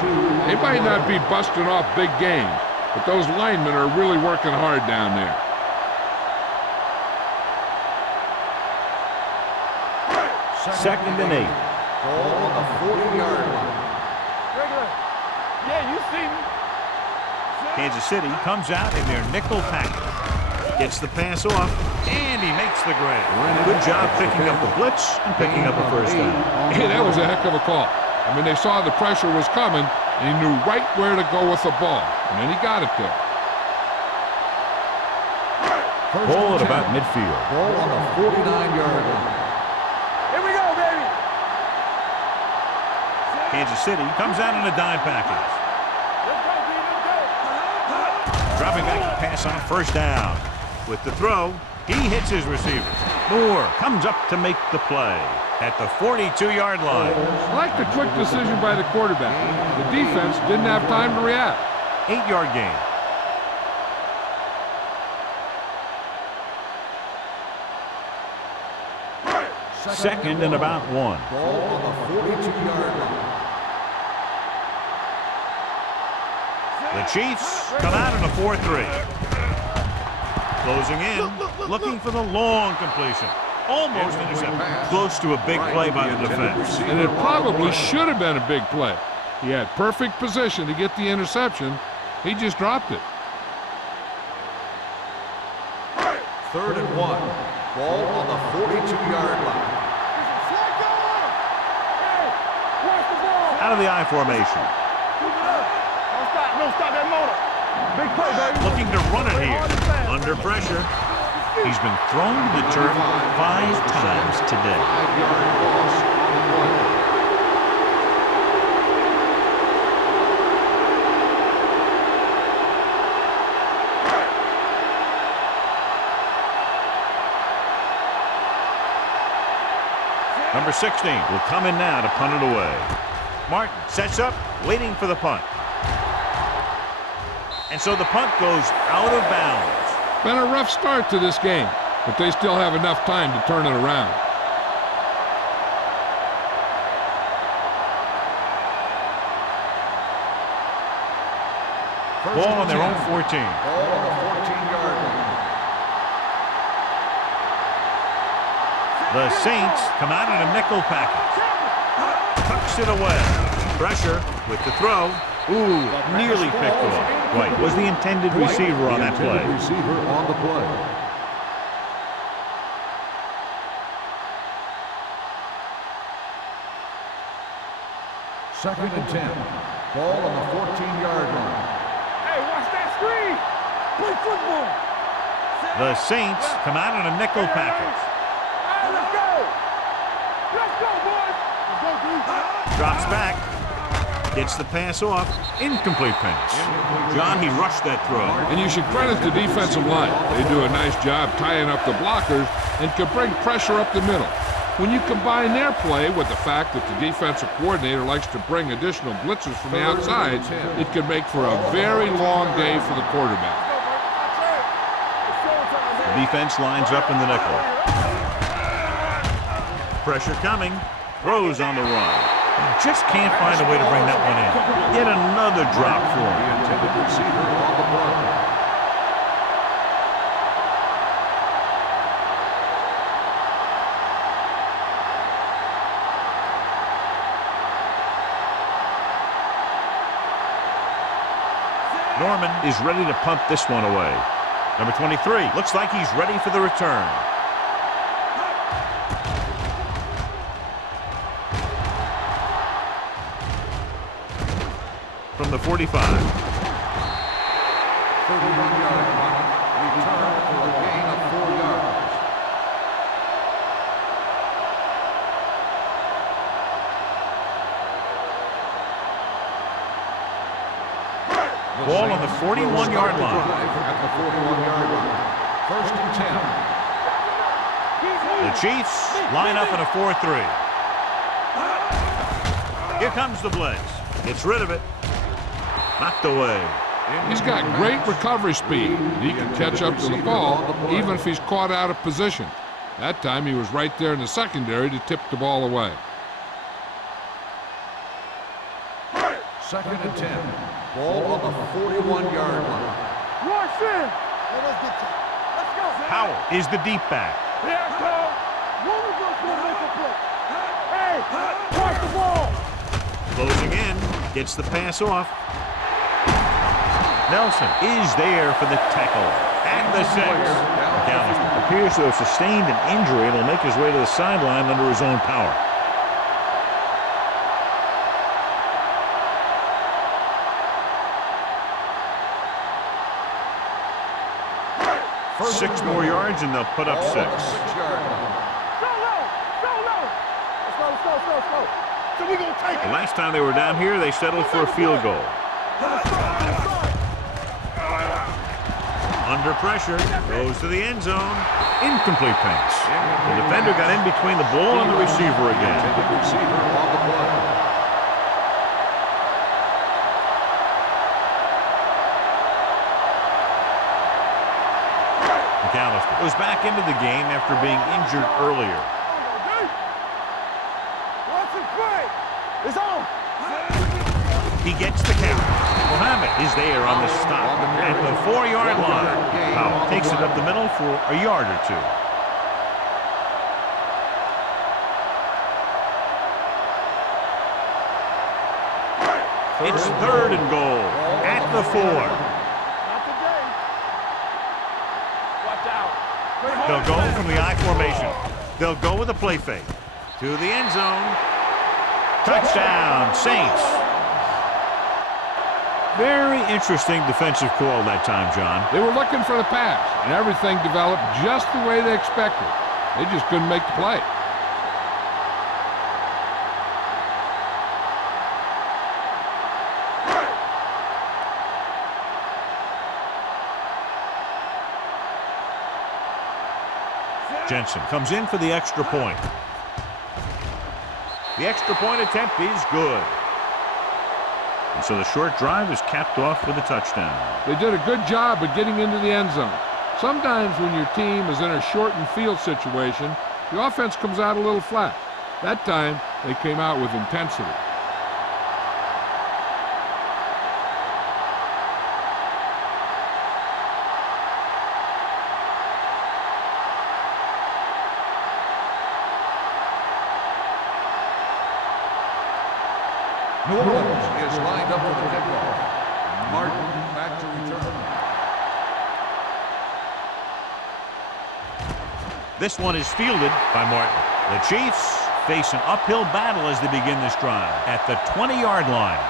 They might not be busting off big games, but those linemen are really working hard down there. Second and 8. Ball on the 40-yard line. Yeah, you see me. Kansas City comes out in their nickel package. Gets the pass off, and he makes the grab. Good job picking up the blitz and picking up a first down. Hey, that was a heck of a call. I mean, they saw the pressure was coming, and he knew right where to go with the ball, and then he got it there. Ball at about midfield. Ball on the 49-yard line. Here we go, baby. Kansas City comes out in a dime package. Let's go, B. Let's go. Dropping back to pass on first down. With the throw, he hits his receivers. Moore comes up to make the play at the 42-yard line. I like the quick decision by the quarterback. The defense didn't have time to react. 8-yard gain. Second and about 1. Ball on the 42-yard line. The Chiefs come out in a 4-3. Closing in, looking for the long completion. Almost intercepted. Close to a big play by the defense. And it probably should have been a big play. He had perfect position to get the interception. He just dropped it. Third and 1. Ball on the 42-yard line. Out of the I formation. Don't stop that motor. Big play, baby. Looking to run it here. Under pressure. He's been thrown to the turf 5 times today. 5-yard loss on the play. Number 16 will come in now to punt it away. Martin sets up, waiting for the punt. And so the punt goes out of bounds. Been a rough start to this game, but they still have enough time to turn it around. Ball on their own 14. Ball on the 14-yard line. The Saints come out in a nickel package. Tucks it away. Pressure with the throw. Ooh, nearly picked off. White was the intended receiver on that play. Receiver on the play. Second and 10. Ball on the 14-yard line. Hey, watch that screen. Play football. The Saints come out in a nickel package. Hey, let's go. Let's go, boys. Let's go, dude. Drops back. Gets the pass off. Incomplete pass. John, he rushed that throw. And you should credit the defensive line. They do a nice job tying up the blockers and can bring pressure up the middle. When you combine their play with the fact that the defensive coordinator likes to bring additional blitzers from the outside, it can make for a very long day for the quarterback. The defense lines up in the nickel. Pressure coming. Throws on the run. He just can't find a way to bring that one in. Yet another drop for him. The intended receiver on the play. Norman is ready to punt this one away. Number 23 looks like he's ready for the return. From the 45. 31-yard punt. Return for a gain of 4 yards. Ball on the 41-yard line. At the 41-yard line. 1st and 10. The Chiefs line up in a 4-3. Here comes the blitz. Gets rid of it. Knocked away. He's got great recovery speed. He can catch up to the ball even if he's caught out of position. That time he was right there in the secondary to tip the ball away. 2nd and 10. Ball on the 41-yard line. Rush in. Let's get you. Let's go. Powell is the deep back. Here it goes. One of us will make a play. Hey, watch the ball. Closing in. Gets the pass off. Nelson is there for the tackle. At the 6. McAllister appears to have sustained an injury and will make his way to the sideline under his own power. Six more yards and they'll put up 6. 6-yard line. Go low. Go low. Let's go, let's go, let's go, let's go. So we gonna take The it. last time they were down here, they settled for a field goal. Under pressure, goes to the end zone. Incomplete pass. The defender got in between the ball and the receiver again. Intended receiver on the play. McAllister was back into the game after being injured earlier. Watch it play. It's on. He gets the count. Mohammed is there on the stop at the 4-yard line. Powell takes it up the middle for a yard or 2. It's 3rd and goal at the 4. Not today. Watch out. They'll go from the I formation. They'll go with a play fake. To the end zone. Touchdown, Saints. Very interesting defensive call that time, John. They were looking for the pass, and everything developed just the way they expected. They just couldn't make the play. Jensen comes in for the extra point. The extra point attempt is good. And so the short drive is capped off with a touchdown. They did a good job of getting into the end zone. Sometimes when your team is in a shortened field situation, the offense comes out a little flat. That time, they came out with intensity. New Orleans is lined up for the kickoff. Martin back to return. This one is fielded by Martin. The Chiefs face an uphill battle as they begin this drive at the 20-yard line.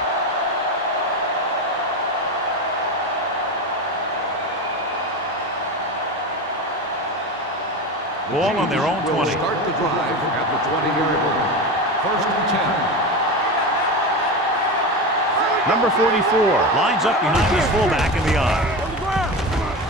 Ball on their own 20. Start the drive at the 20-yard line. 1st and 10. Number 44 lines up behind his fullback in the eye.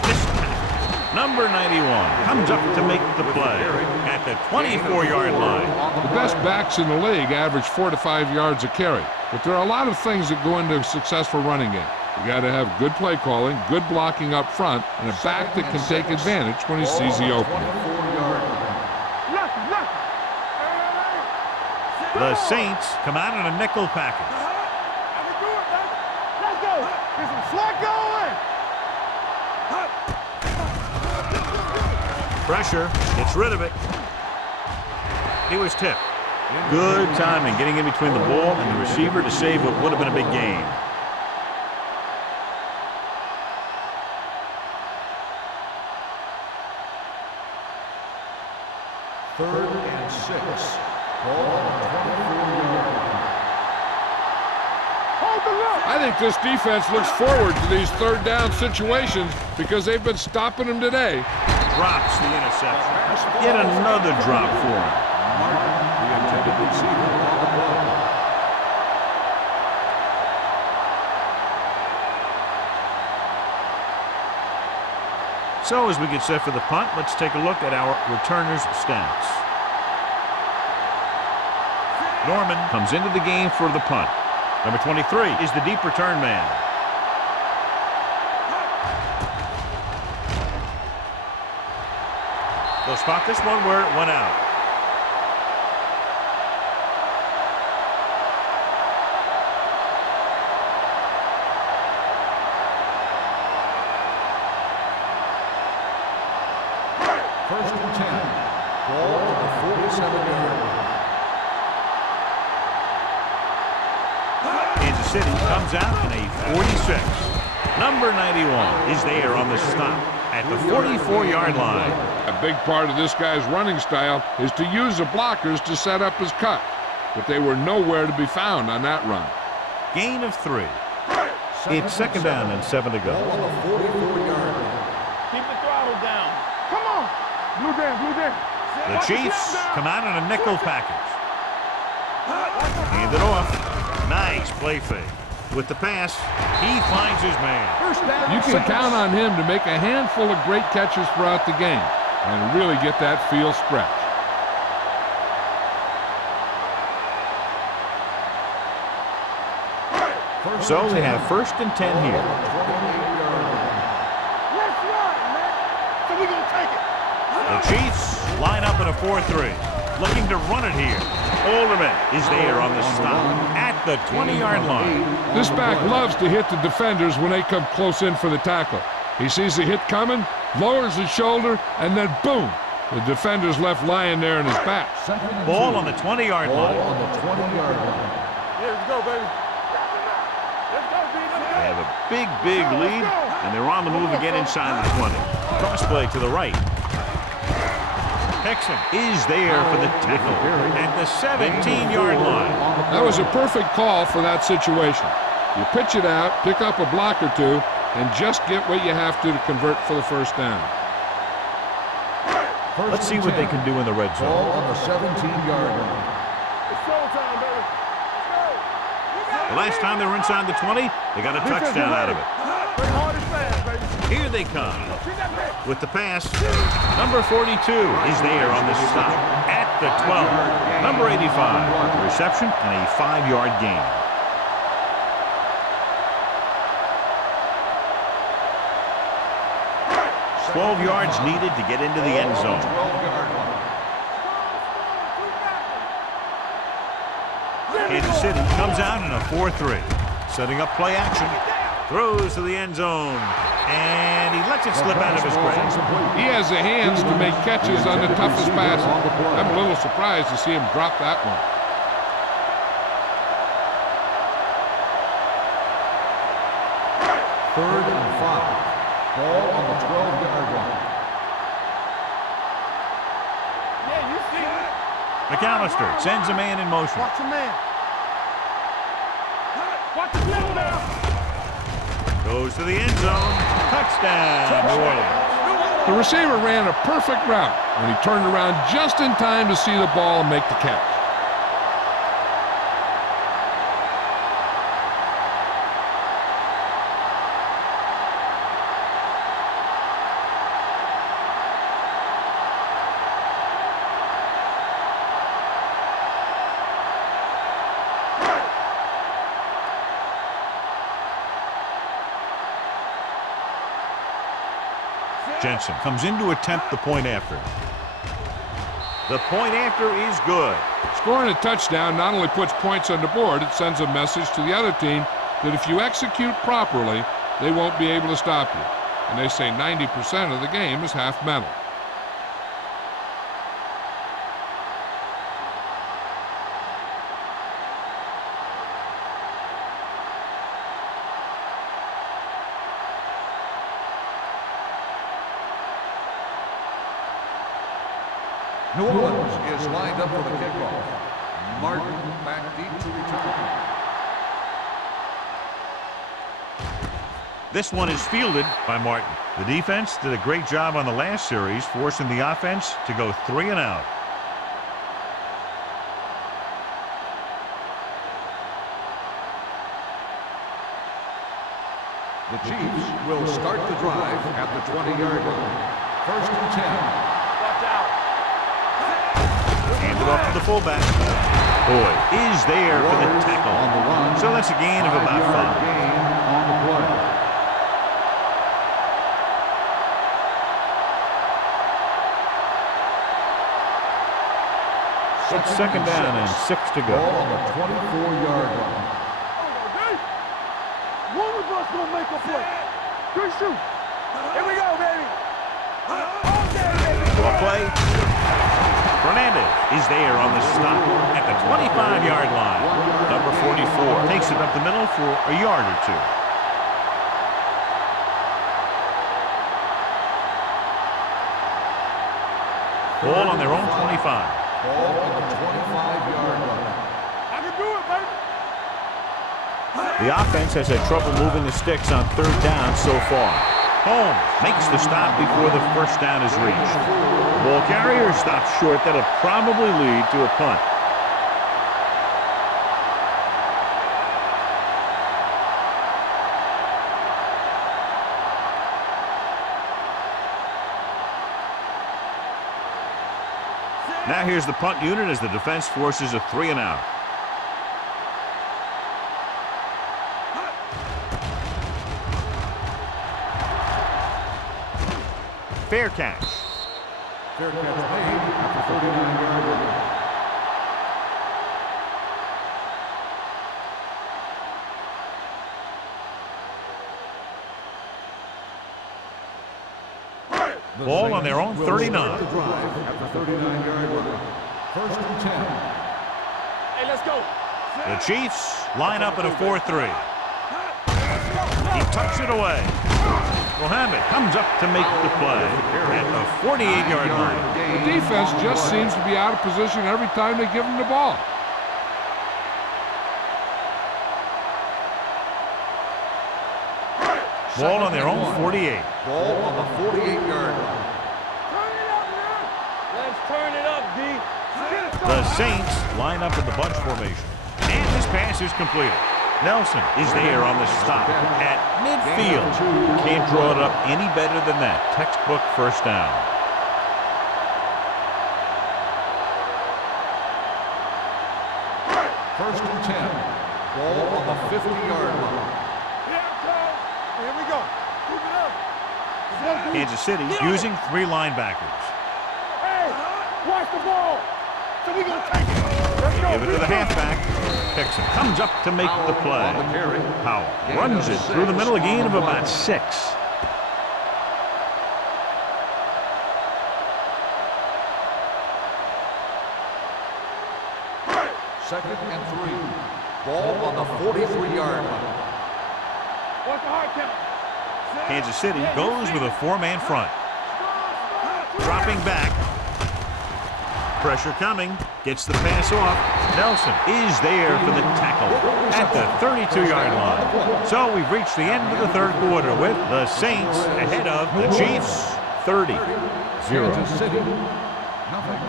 This time, number 91 comes up to make the play at the 24-yard line. The best backs in the league average 4 to 5 yards a carry, but there are a lot of things that go into a successful running game. You got to have good play calling, good blocking up front, and a back that can take advantage when he sees the opening. 24-yard line. Left, left. The Saints come out in a nickel package. I can do it, baby. Let's go. Get some slack going. Pressure, gets rid of it. He was tipped. Good timing, getting in between the ball and the receiver to save what would have been a big gain. Third and 6. Ball on the 24-yard line. Hold the look. I think this defense looks forward to these third down situations because they've been stopping them today. Drops the interception. Yet another drop for him. Martin, the intended receiver on the play. So as we get set for the punt, let's take a look at our returners' stats. Norman comes into the game for the punt. Number 23 is the deep return man. They'll spot this one where it went out. First and 10. Ball on the 47-yard line. Kansas City comes out in a 46. Number 91 is there on the stop at the 44-yard line. A big part of this guy's running style is to use the blockers to set up his cut, but they were nowhere to be found on that run. Gain of 3. It's second down and 7 to go. Ball on the 44-yard line. Keep the throttle down. Come on. Blue down, blue down. The Chiefs come out in a nickel package. Hand it off. Nice play fake. With the pass, he finds his man. First down. You can count on him to make a handful of great catches throughout the game and really get that field stretch. So they have first and 10 here. 28-yard line. Let's run, man. So we gonna take it. The Chiefs line up in a 4-3, looking to run it here. Alderman is there on the stop at the 20-yard line. This back loves to hit the defenders when they come close in for the tackle. He sees the hit coming, lowers his shoulder, and then boom, the defender's left lying there in his back. Second and Ball 2. on the 20-yard Ball line. on the 20-yard line. Yeah, let's go, baby. Let's go, B. They have a big lead, and they're on the move again inside the 20. Cross play to the right. Hexon is there for the tackle at the 17-yard line. That was a perfect call for that situation. You pitch it out, pick up a block or two, and just get what you have to convert for the first down. Let's see what they can do in the red Ball zone. on the 17-yard line. It's showtime, baby. The last time they were inside the 20, they got a touchdown out of it. Play hard and fast, baby. Here they come. See that bitch? With the pass, number 42 is there on the stop at the 12. Number 85, reception and a 5-yard gain. $12 yards needed to get into the end zone. 12-yard line. Kansas City comes out in a 4-3, setting up play action. Throws to the end zone, and he lets it slip out of his grasp. He has the hands to make catches on the toughest passes. I'm a little surprised to see him drop that one. Third and 5. Ball on the 12-yard line. Yeah, you see it. McAllister sends a man in motion. Watch your man. Watch his left now. Goes to the end zone. Touchdown, New Orleans. The receiver ran a perfect route, and he turned around just in time to see the ball and make the catch. Jensen comes in to attempt the point after. The point after is good. Scoring a touchdown not only puts points on the board, it sends a message to the other team that if you execute properly, they won't be able to stop you. And they say 90% of the game is half mental. New Orleans is lined up for the kickoff. Martin back deep to return. This one is fielded by Martin. The defense did a great job on the last series, forcing the offense to go 3 and out. The Chiefs will start the drive at the 20-yard line. 1st and 10. Watch out. Handed off to the fullback. Boyd is there for the tackle. On the run. So that's a gain of about 5. Gain on the play. It's 2nd down and 6 to go. Ball on the 24-yard line. One of us gonna make a play. Good shoot. Here we go, baby. Ball play. Fernandez is there on the stop at the 25-yard line. Number 44 takes it up the middle for a yard or 2. Ball on their own 25. Ball on the 25-yard line. I can do it, baby. The offense has had trouble moving the sticks on 3rd down so far. Holmes makes the stop before the 1st down is reached. The ball carrier stops short. That'll probably lead to a punt. Now here's the punt unit as the defense forces a 3 and out. Fair catch. Fair catch made at the 39-yard line. Ball on their own 39. The drive at the 39-yard line. 1st and 10. Hey, let's go. The Chiefs line up in a 4-3. He tucks it away. Mohammed comes up to make the play at the 48-yard line. The defense just seems to be out of position every time they give them the ball. Ball on their own 48. Ball on the 48-yard line. Turn it up, man. Let's turn it up, D. The Saints line up in the bunch formation. And this pass is completed. Nelson is there on the stop at midfield. Can't draw it up any better than that. Textbook 1st down. First and 10. Ball on the 50-yard line. Here we go. Keep it up. Kansas City using 3 linebackers. Hey, watch the ball. So we gonna take it. Let's go. Give it to the halfback. Pixon comes up to make the play. On the carry. Powell runs it through the middle, a gain of about 6. Second and 3. Ball on the 43-yard line. Watch the hard count. Kansas City goes with a 4-man front. Dropping back. Pressure coming. Gets the pass off. Nelson is there for the tackle at the 32-yard line. So we've reached the end of the 3rd quarter with the Saints ahead of the Chiefs 30-0. Kansas City, nothing.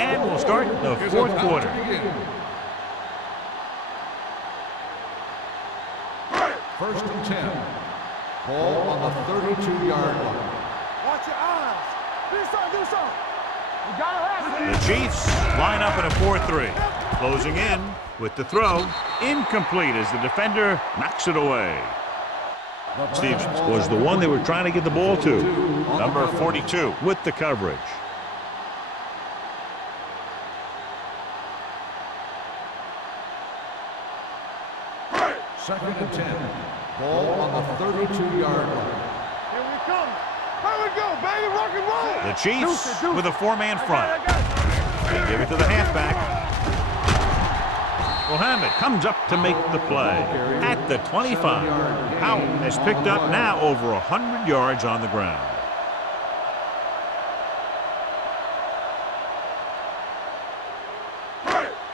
And we'll start the 4th quarter. First and 10. Ball on the 32-yard line. Watch your eyes. Do something. You gotta have it. The Chiefs line up in a 4-3. Closing in with the throw. Incomplete as the defender knocks it away. Stevens was the one they were trying to get the ball to. Number 42 with the coverage. Second and 10. Ball on the 32-yard line. Here we come. Here we go, baby. Rock and roll. The Chiefs with a four-man I front. got it. They give it to the halfback. Mohammed comes up to make the play at the 25. Howell has picked up now over 100 yards on the ground.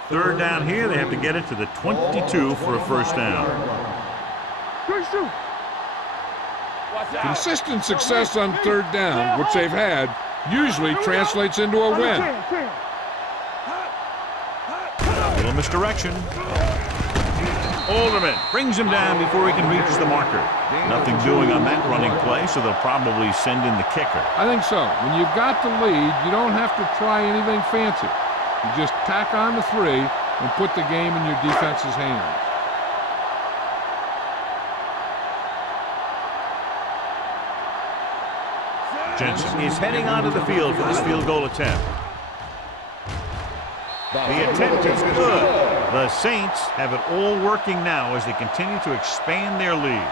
Third down here, they have to get it to the 22 for a first down. Consistent success on third down, which they've had, usually translates into a win. A little misdirection. Alderman brings him down before he can reach the marker. Nothing doing on that running play, so they'll probably send in the kicker. I think so. When you've got the lead, you don't have to try anything fancy. You just tack on the 3 and put the game in your defense's hands. Jensen is heading onto the field for this field goal attempt. The attempt is good. The Saints have it all working now as they continue to expand their lead.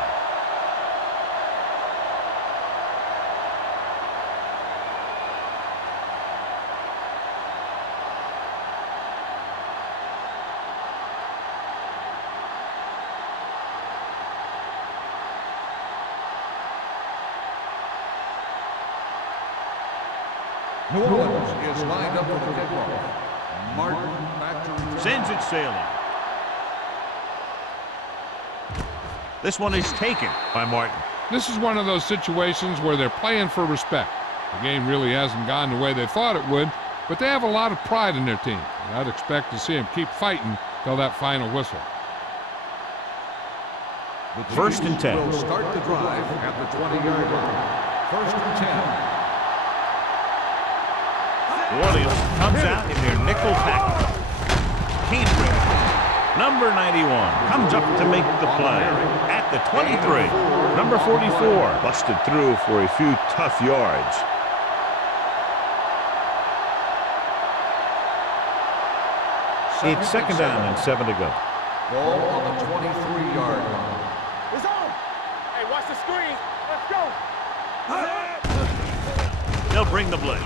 New Orleans is lined up for the kickoff. Martin back to return. Sends it sailing. This one is taken by Martin. This is one of those situations where they're playing for respect. The game really hasn't gone the way they thought it would, but they have a lot of pride in their team. And I'd expect to see them keep fighting till that final whistle. The First and 10. will start the drive at the 20-yard line. First and 10. New Orleans comes out in their nickel package. Can't bring it. Number 91 comes up to make the play at the 23. Number 44 busted through for a few tough yards. It's second down and 7 to go. Ball on the 23-yard line. It's on. Hey, watch the screen. Let's go. They'll bring the blitz.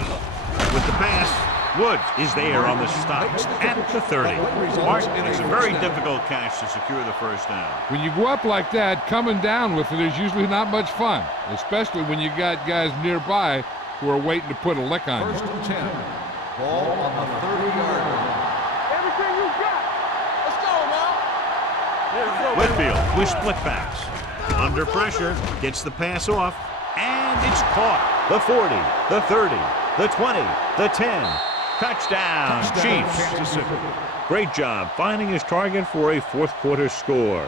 With the pass, Woods is there on the stop at the 30. Martin, it's a very difficult catch to secure the first down. When you go up like that, coming down with it is usually not much fun, especially when you got guys nearby who are waiting to put a lick on you. First and 10. Ball on the 30-yard line. Everything you got. Let's go now. Here we go. Whitfield with split backs. Under pressure, gets the pass off, and it's caught. The 40, the 30, the 20, the 10. Touchdown, Chiefs. Kansas City. Great job finding his target for a fourth quarter score.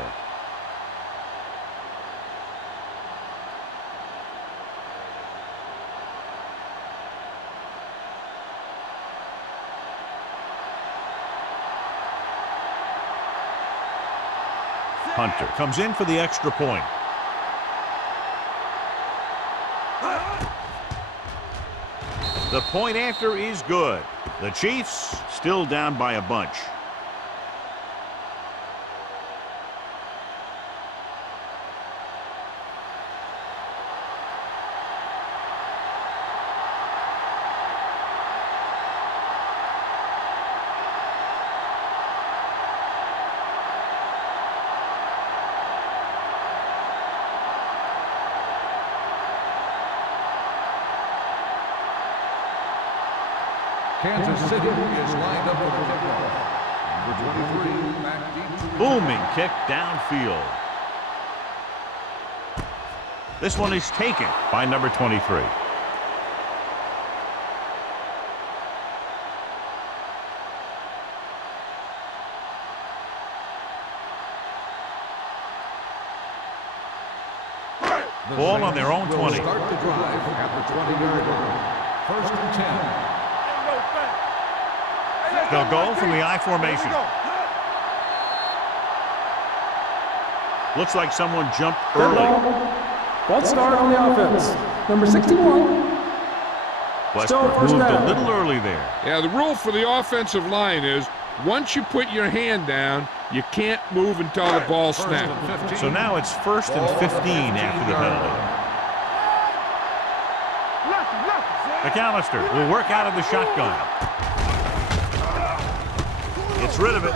Hunter comes in for the extra point. The point after is good. The Chiefs still down by a bunch. Kansas City is lined up for the kickoff. Number 23, back deep. Booming kick downfield. This one is taken by number 23. Ball on their own 20. Start the drive at the 20-yard line. First and 10. They'll go from the I formation. Looks like someone jumped early. False start on the offense. Number 61. Westbrook moved a little early there. Yeah, the rule for the offensive line is once you put your hand down, You can't move until the ball snaps. So now it's 1st and 15 after the penalty. McAllister will work out of the shotgun. Gets rid of it.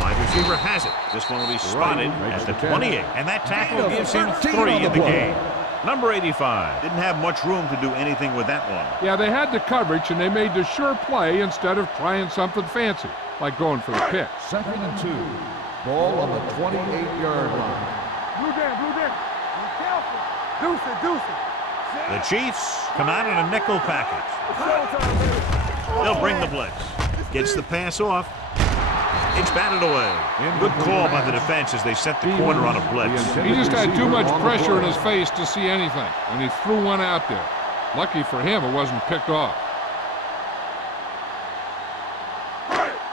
Wide receiver has it. This one will be spotted at the 28. And that tackle gives him 3 in the game. Number 85 didn't have much room to do anything with that one. Yeah, they had the coverage, and they made the sure play instead of trying something fancy, like going for the pick. 2nd and 2. Ball on the 28-yard line. Blue down. Be careful. Deuce it. The Chiefs come out in a nickel package. They'll bring the blitz. Gets the pass off. It's batted away. Good call by the defense as they set the corner on a blitz. He just had too much pressure in his face to see anything, and he threw one out there. Lucky for him, it wasn't picked off.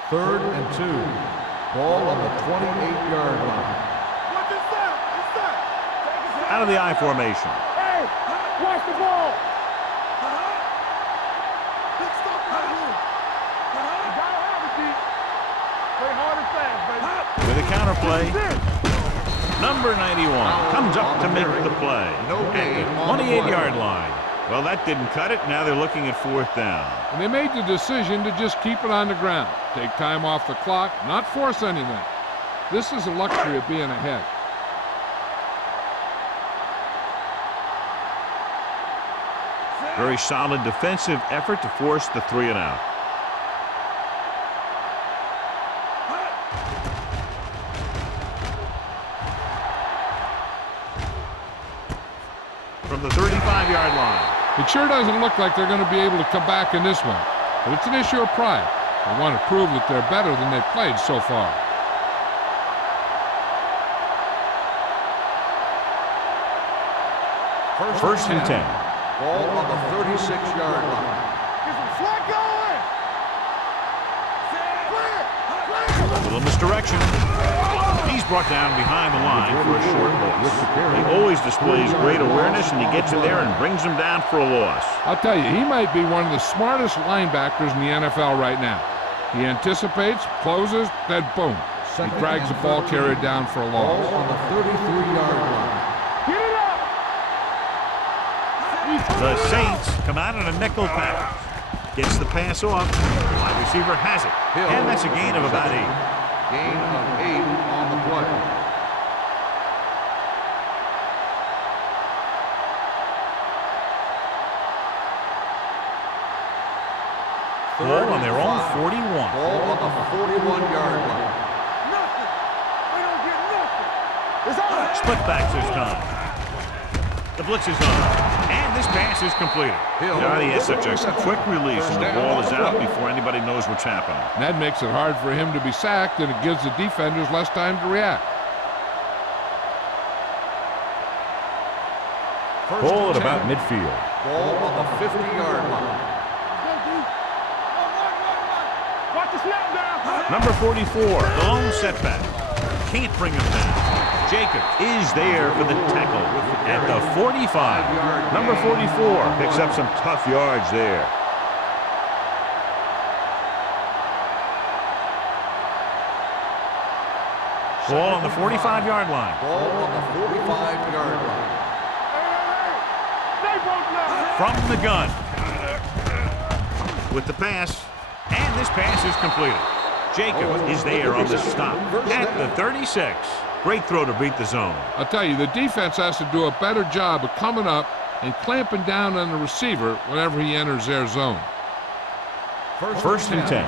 3rd and 2. Ball on the 28-yard line. Out of the I formation. Hey, watch the ball. With a counterplay, number 91 comes up to make the play at the 28-yard line. Well, that didn't cut it. Now they're looking at 4th down. And they made the decision to just keep it on the ground, take time off the clock, not force anything. This is the luxury of being ahead. Very solid defensive effort to force the 3 and out. From the 35-yard line. It sure doesn't look like they're going to be able to come back in this one, but it's an issue of pride. They want to prove that they're better than they've played so far. First and 10. Ball on the 36-yard line. Get some slack going. A little misdirection. He's brought down behind the line for a short loss. He always displays great awareness, and he gets in there and brings him down for a loss. I'll tell you, he might be one of the smartest linebackers in the NFL right now. He anticipates, closes, then boom. He drags the ball carrier down for a loss. Ball on the 33-yard line. Get it up. The Saints come out in a nickel package. Gets the pass off. Wide receiver has it. And that's a gain of about 8. Gain of 8 on the play. Ball on their own 41. Ball on the 41-yard line. Nothing. We don't get nothing. It's on. Split backs this time. The blitz is on. And this pass is completed. Johnny has such a quick release, and the ball is out before anybody knows what's happening. And that makes it hard for him to be sacked, and it gives the defenders less time to react. Ball at about midfield. Ball on the 50-yard line. Watch the snap down. Number 44, the lone setback. Can't bring him down. Jacob is there for the tackle at the 45. Number 44 picks up some tough yards there. Ball on the 45-yard line. Ball on the 45-yard line. They broke now. From the gun. With the pass. And this pass is completed. Jacob is there on the stop at the 36. Great throw to beat the zone. I'll tell you, the defense has to do a better job of coming up and clamping down on the receiver whenever he enters their zone. First and 10.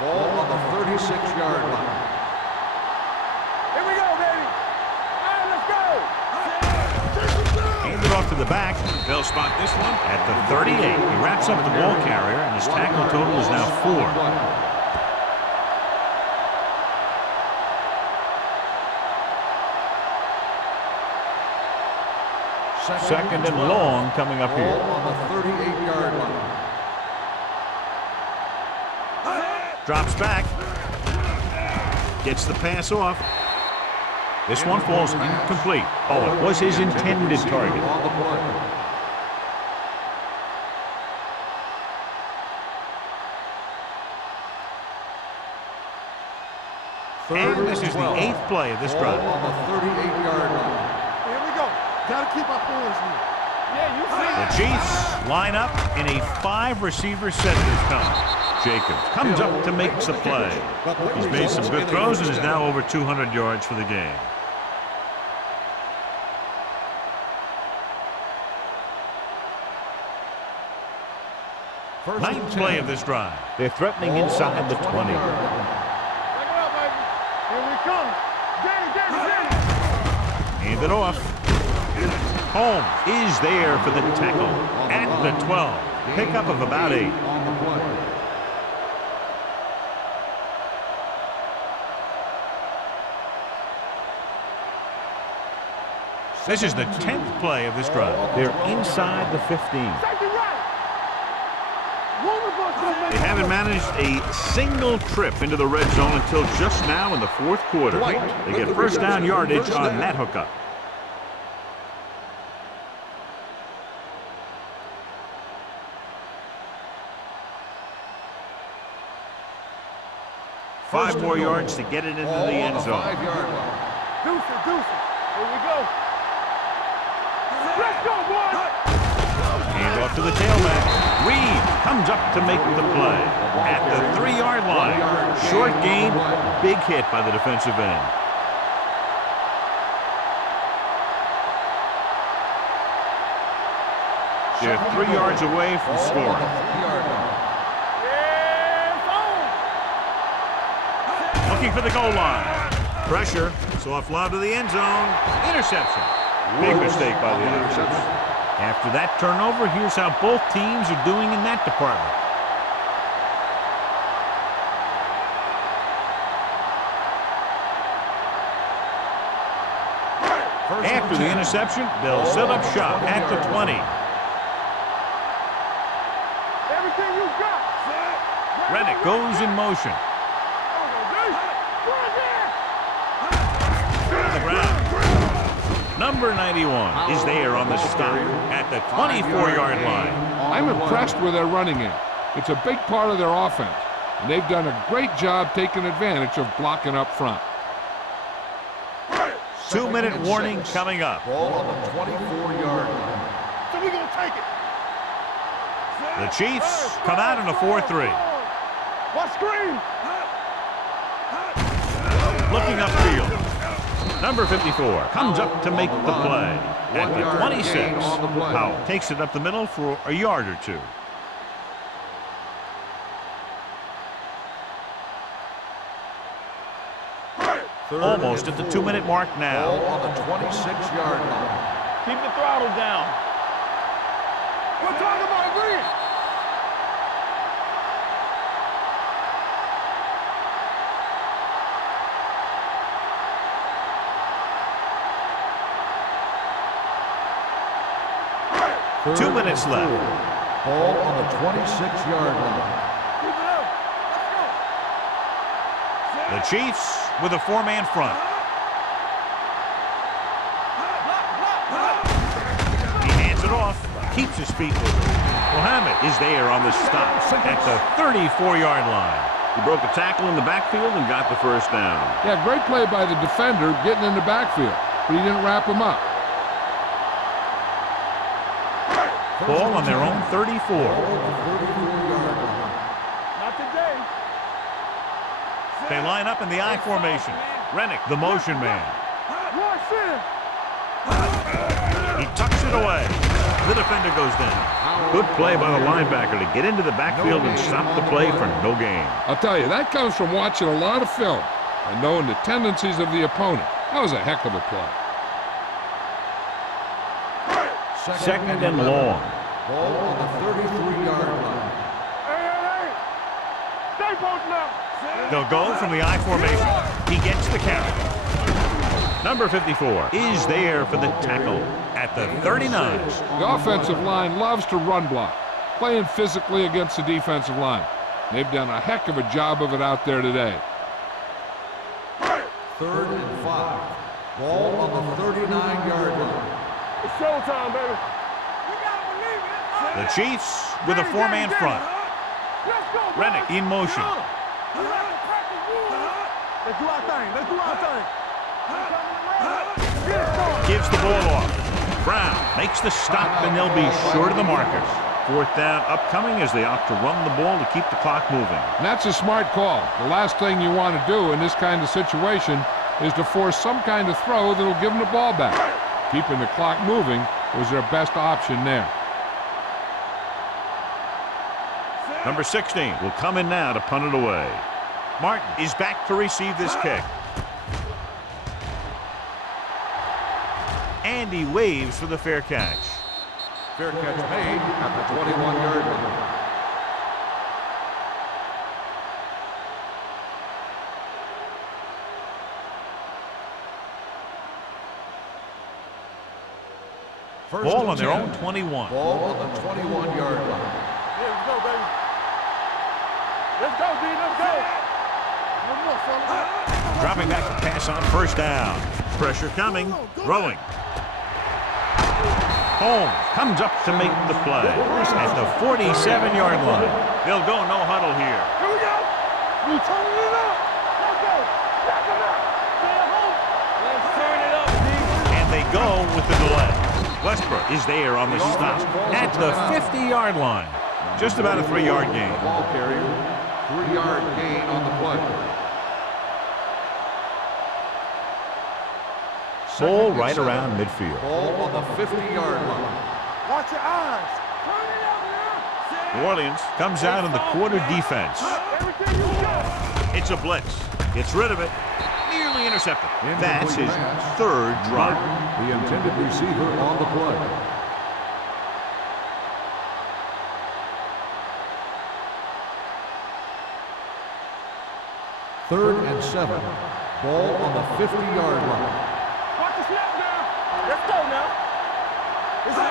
Ball on the 36-yard line. Here we go, baby. All right, let's go. Hand it off to the back. They'll spot this one at the 38. He wraps up the ball carrier, and his tackle total is now 4. Second and long coming up Ball here. on the 38-yard line. Drops back. Gets the pass off. This one falls incomplete. Oh, it was his intended target. On the play. And this is the 8th play of this drive. On the 38-yard line. Here we go. Gotta keep our points here. Yeah, you see. The Chiefs line up in a 5-receiver set this time. Jacobs comes up to make the play. He's made some good throws and is now over 200 yards for the game. Ninth play of this drive. They're threatening inside the 20. Check it out, baby. Here we come. Get it. Hand it off. Holmes is there for the tackle at the 12. Pickup of about 8. On the play. This is the 10th play of this drive. They're inside the 15. Take it right. They haven't managed a single trip into the red zone until just now in the 4th quarter. They get first down yardage on that hookup. Five more yards to get it into the end zone. 5-yard line. Deuce it. Here we go. Let's go, boys. Hand off to the tailback. Reed comes up to make the play at the 3-yard line. Short gain, big hit by the defensive end. They're 3 yards away from scoring. 3-yard line. Looking for the goal line. Pressure. Soft lob to the end zone. Interception. Big mistake by the offense. After that turnover, here's how both teams are doing in that department. After the interception, they'll set up shop at the 20. Everything you got. Reddick goes in motion. On the ground. Number 91 is there on the stop at the 24-yard line. I'm impressed with their running game. It's a big part of their offense, and they've done a great job taking advantage of blocking up front. 2-minute warning coming up. Ball on the 24-yard line. So we gonna take it. The Chiefs come out in a 4-3. What screen? Looking upfield. Number 54 comes up to make the play at the 26. Powell takes it up the middle for a yard or 2. Almost at the 2-minute mark now. Ball on the 26-yard line. Keep the throttle down. We're talking about green. Third 2 minutes and left. 4. Ball on the 26-yard line. Keep it up. Let's go. The Chiefs with a 4-man front. He hands it off, keeps his feet moving. Mohammed is there on the stop at the 34-yard line. He broke a tackle in the backfield and got the first down. Yeah, great play by the defender getting in the backfield, but he didn't wrap him up. Ball on their own 34. Not today. They line up in the I formation. Rennick, the motion man. Rush in. He tucks it away. The defender goes down. Good play by the linebacker to get into the backfield and stop the play for no gain. I'll tell you, that comes from watching a lot of film and knowing the tendencies of the opponent. That was a heck of a play. Second and long. Ball on the 33-yard line. Hey. Stay posting up. They'll go from the I formation. He gets the carry. Number 54 is there for the tackle at the 39. The offensive line loves to run block, playing physically against the defensive line. They've done a heck of a job of it out there today. 3rd and 5. Ball on the 39-yard line. It's showtime, baby. The Chiefs with a 4-man front. Let's go, boys. Rennick in motion. The Let's do our thing. Let's do our thing. Gives the ball off. Brown makes the stop, and they'll be short of the marker. Fourth down upcoming as they opt to run the ball to keep the clock moving. And that's a smart call. The last thing you want to do in this kind of situation is to force some kind of throw that'll give them the ball back. Keeping the clock moving was their best option there. Number 16 will come in now to punt it away. Martin is back to receive this kick. And he waves for the fair catch. Fair catch made at the 21-yard line. Ball on their own 21. Ball on the 21-yard line. Let's go, baby. Let's go, D. Let's go. One more, fella. Dropping back to pass on first down. Pressure coming. Throwing. Holmes comes up to make the play at the 47-yard line. They'll go no huddle here. Here we go. We turning it up. Let's go. Back him up. Stay at home. Let's turn it up, D. And they go with the delay. Westbrook is there on the stop at the 50-yard line. Just about a 3-yard gain. Ball carrier, 3-yard gain on the play. Ball right around midfield. Ball on the 50-yard line. Watch your eyes. Turn it up now. New Orleans comes out in the quarter defense. Everything you got. It's a blitz. Gets rid of it. Nearly intercepted. That's his third drop. The intended receiver on the play. Third and 7. Ball on the 50-yard line. Watch the snap now. Let's go now.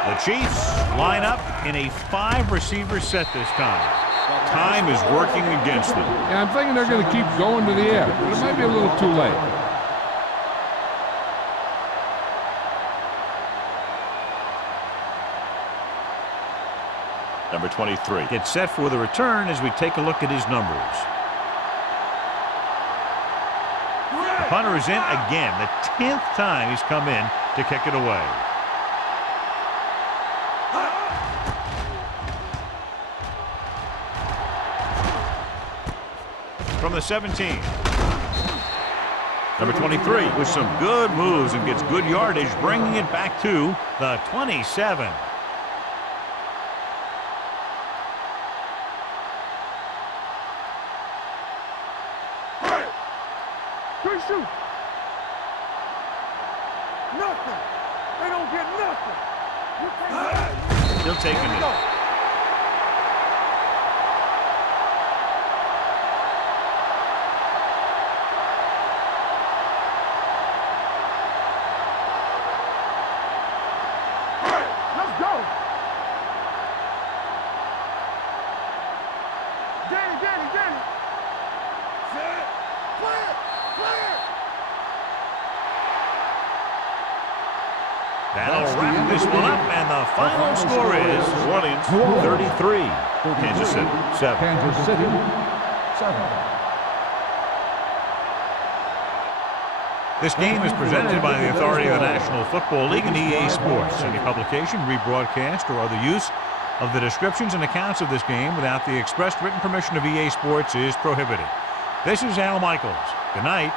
The Chiefs line up in a 5-receiver set this time. Time is working against them. Yeah, I'm thinking they're going to keep going to the air, but it might be a little too late. Number 23 gets set for the return as we take a look at his numbers. The punter is in again, the 10th time he's come in to kick it away. From the 17. Number 23 with some good moves and gets good yardage, bringing it back to the 27. Good shoot. Nothing. They don't get nothing. You can't. Still taking it. Let's go. Danny. Set. Play it. That'll wrap this one up, and the final score is New Orleans 33, Kansas City 7. Kansas City 7. This game is presented by the authority of the National Football League and EA Sports. Any publication, rebroadcast, or other use of the descriptions and accounts of this game without the expressed written permission of EA Sports is prohibited. This is Al Michaels. Good night.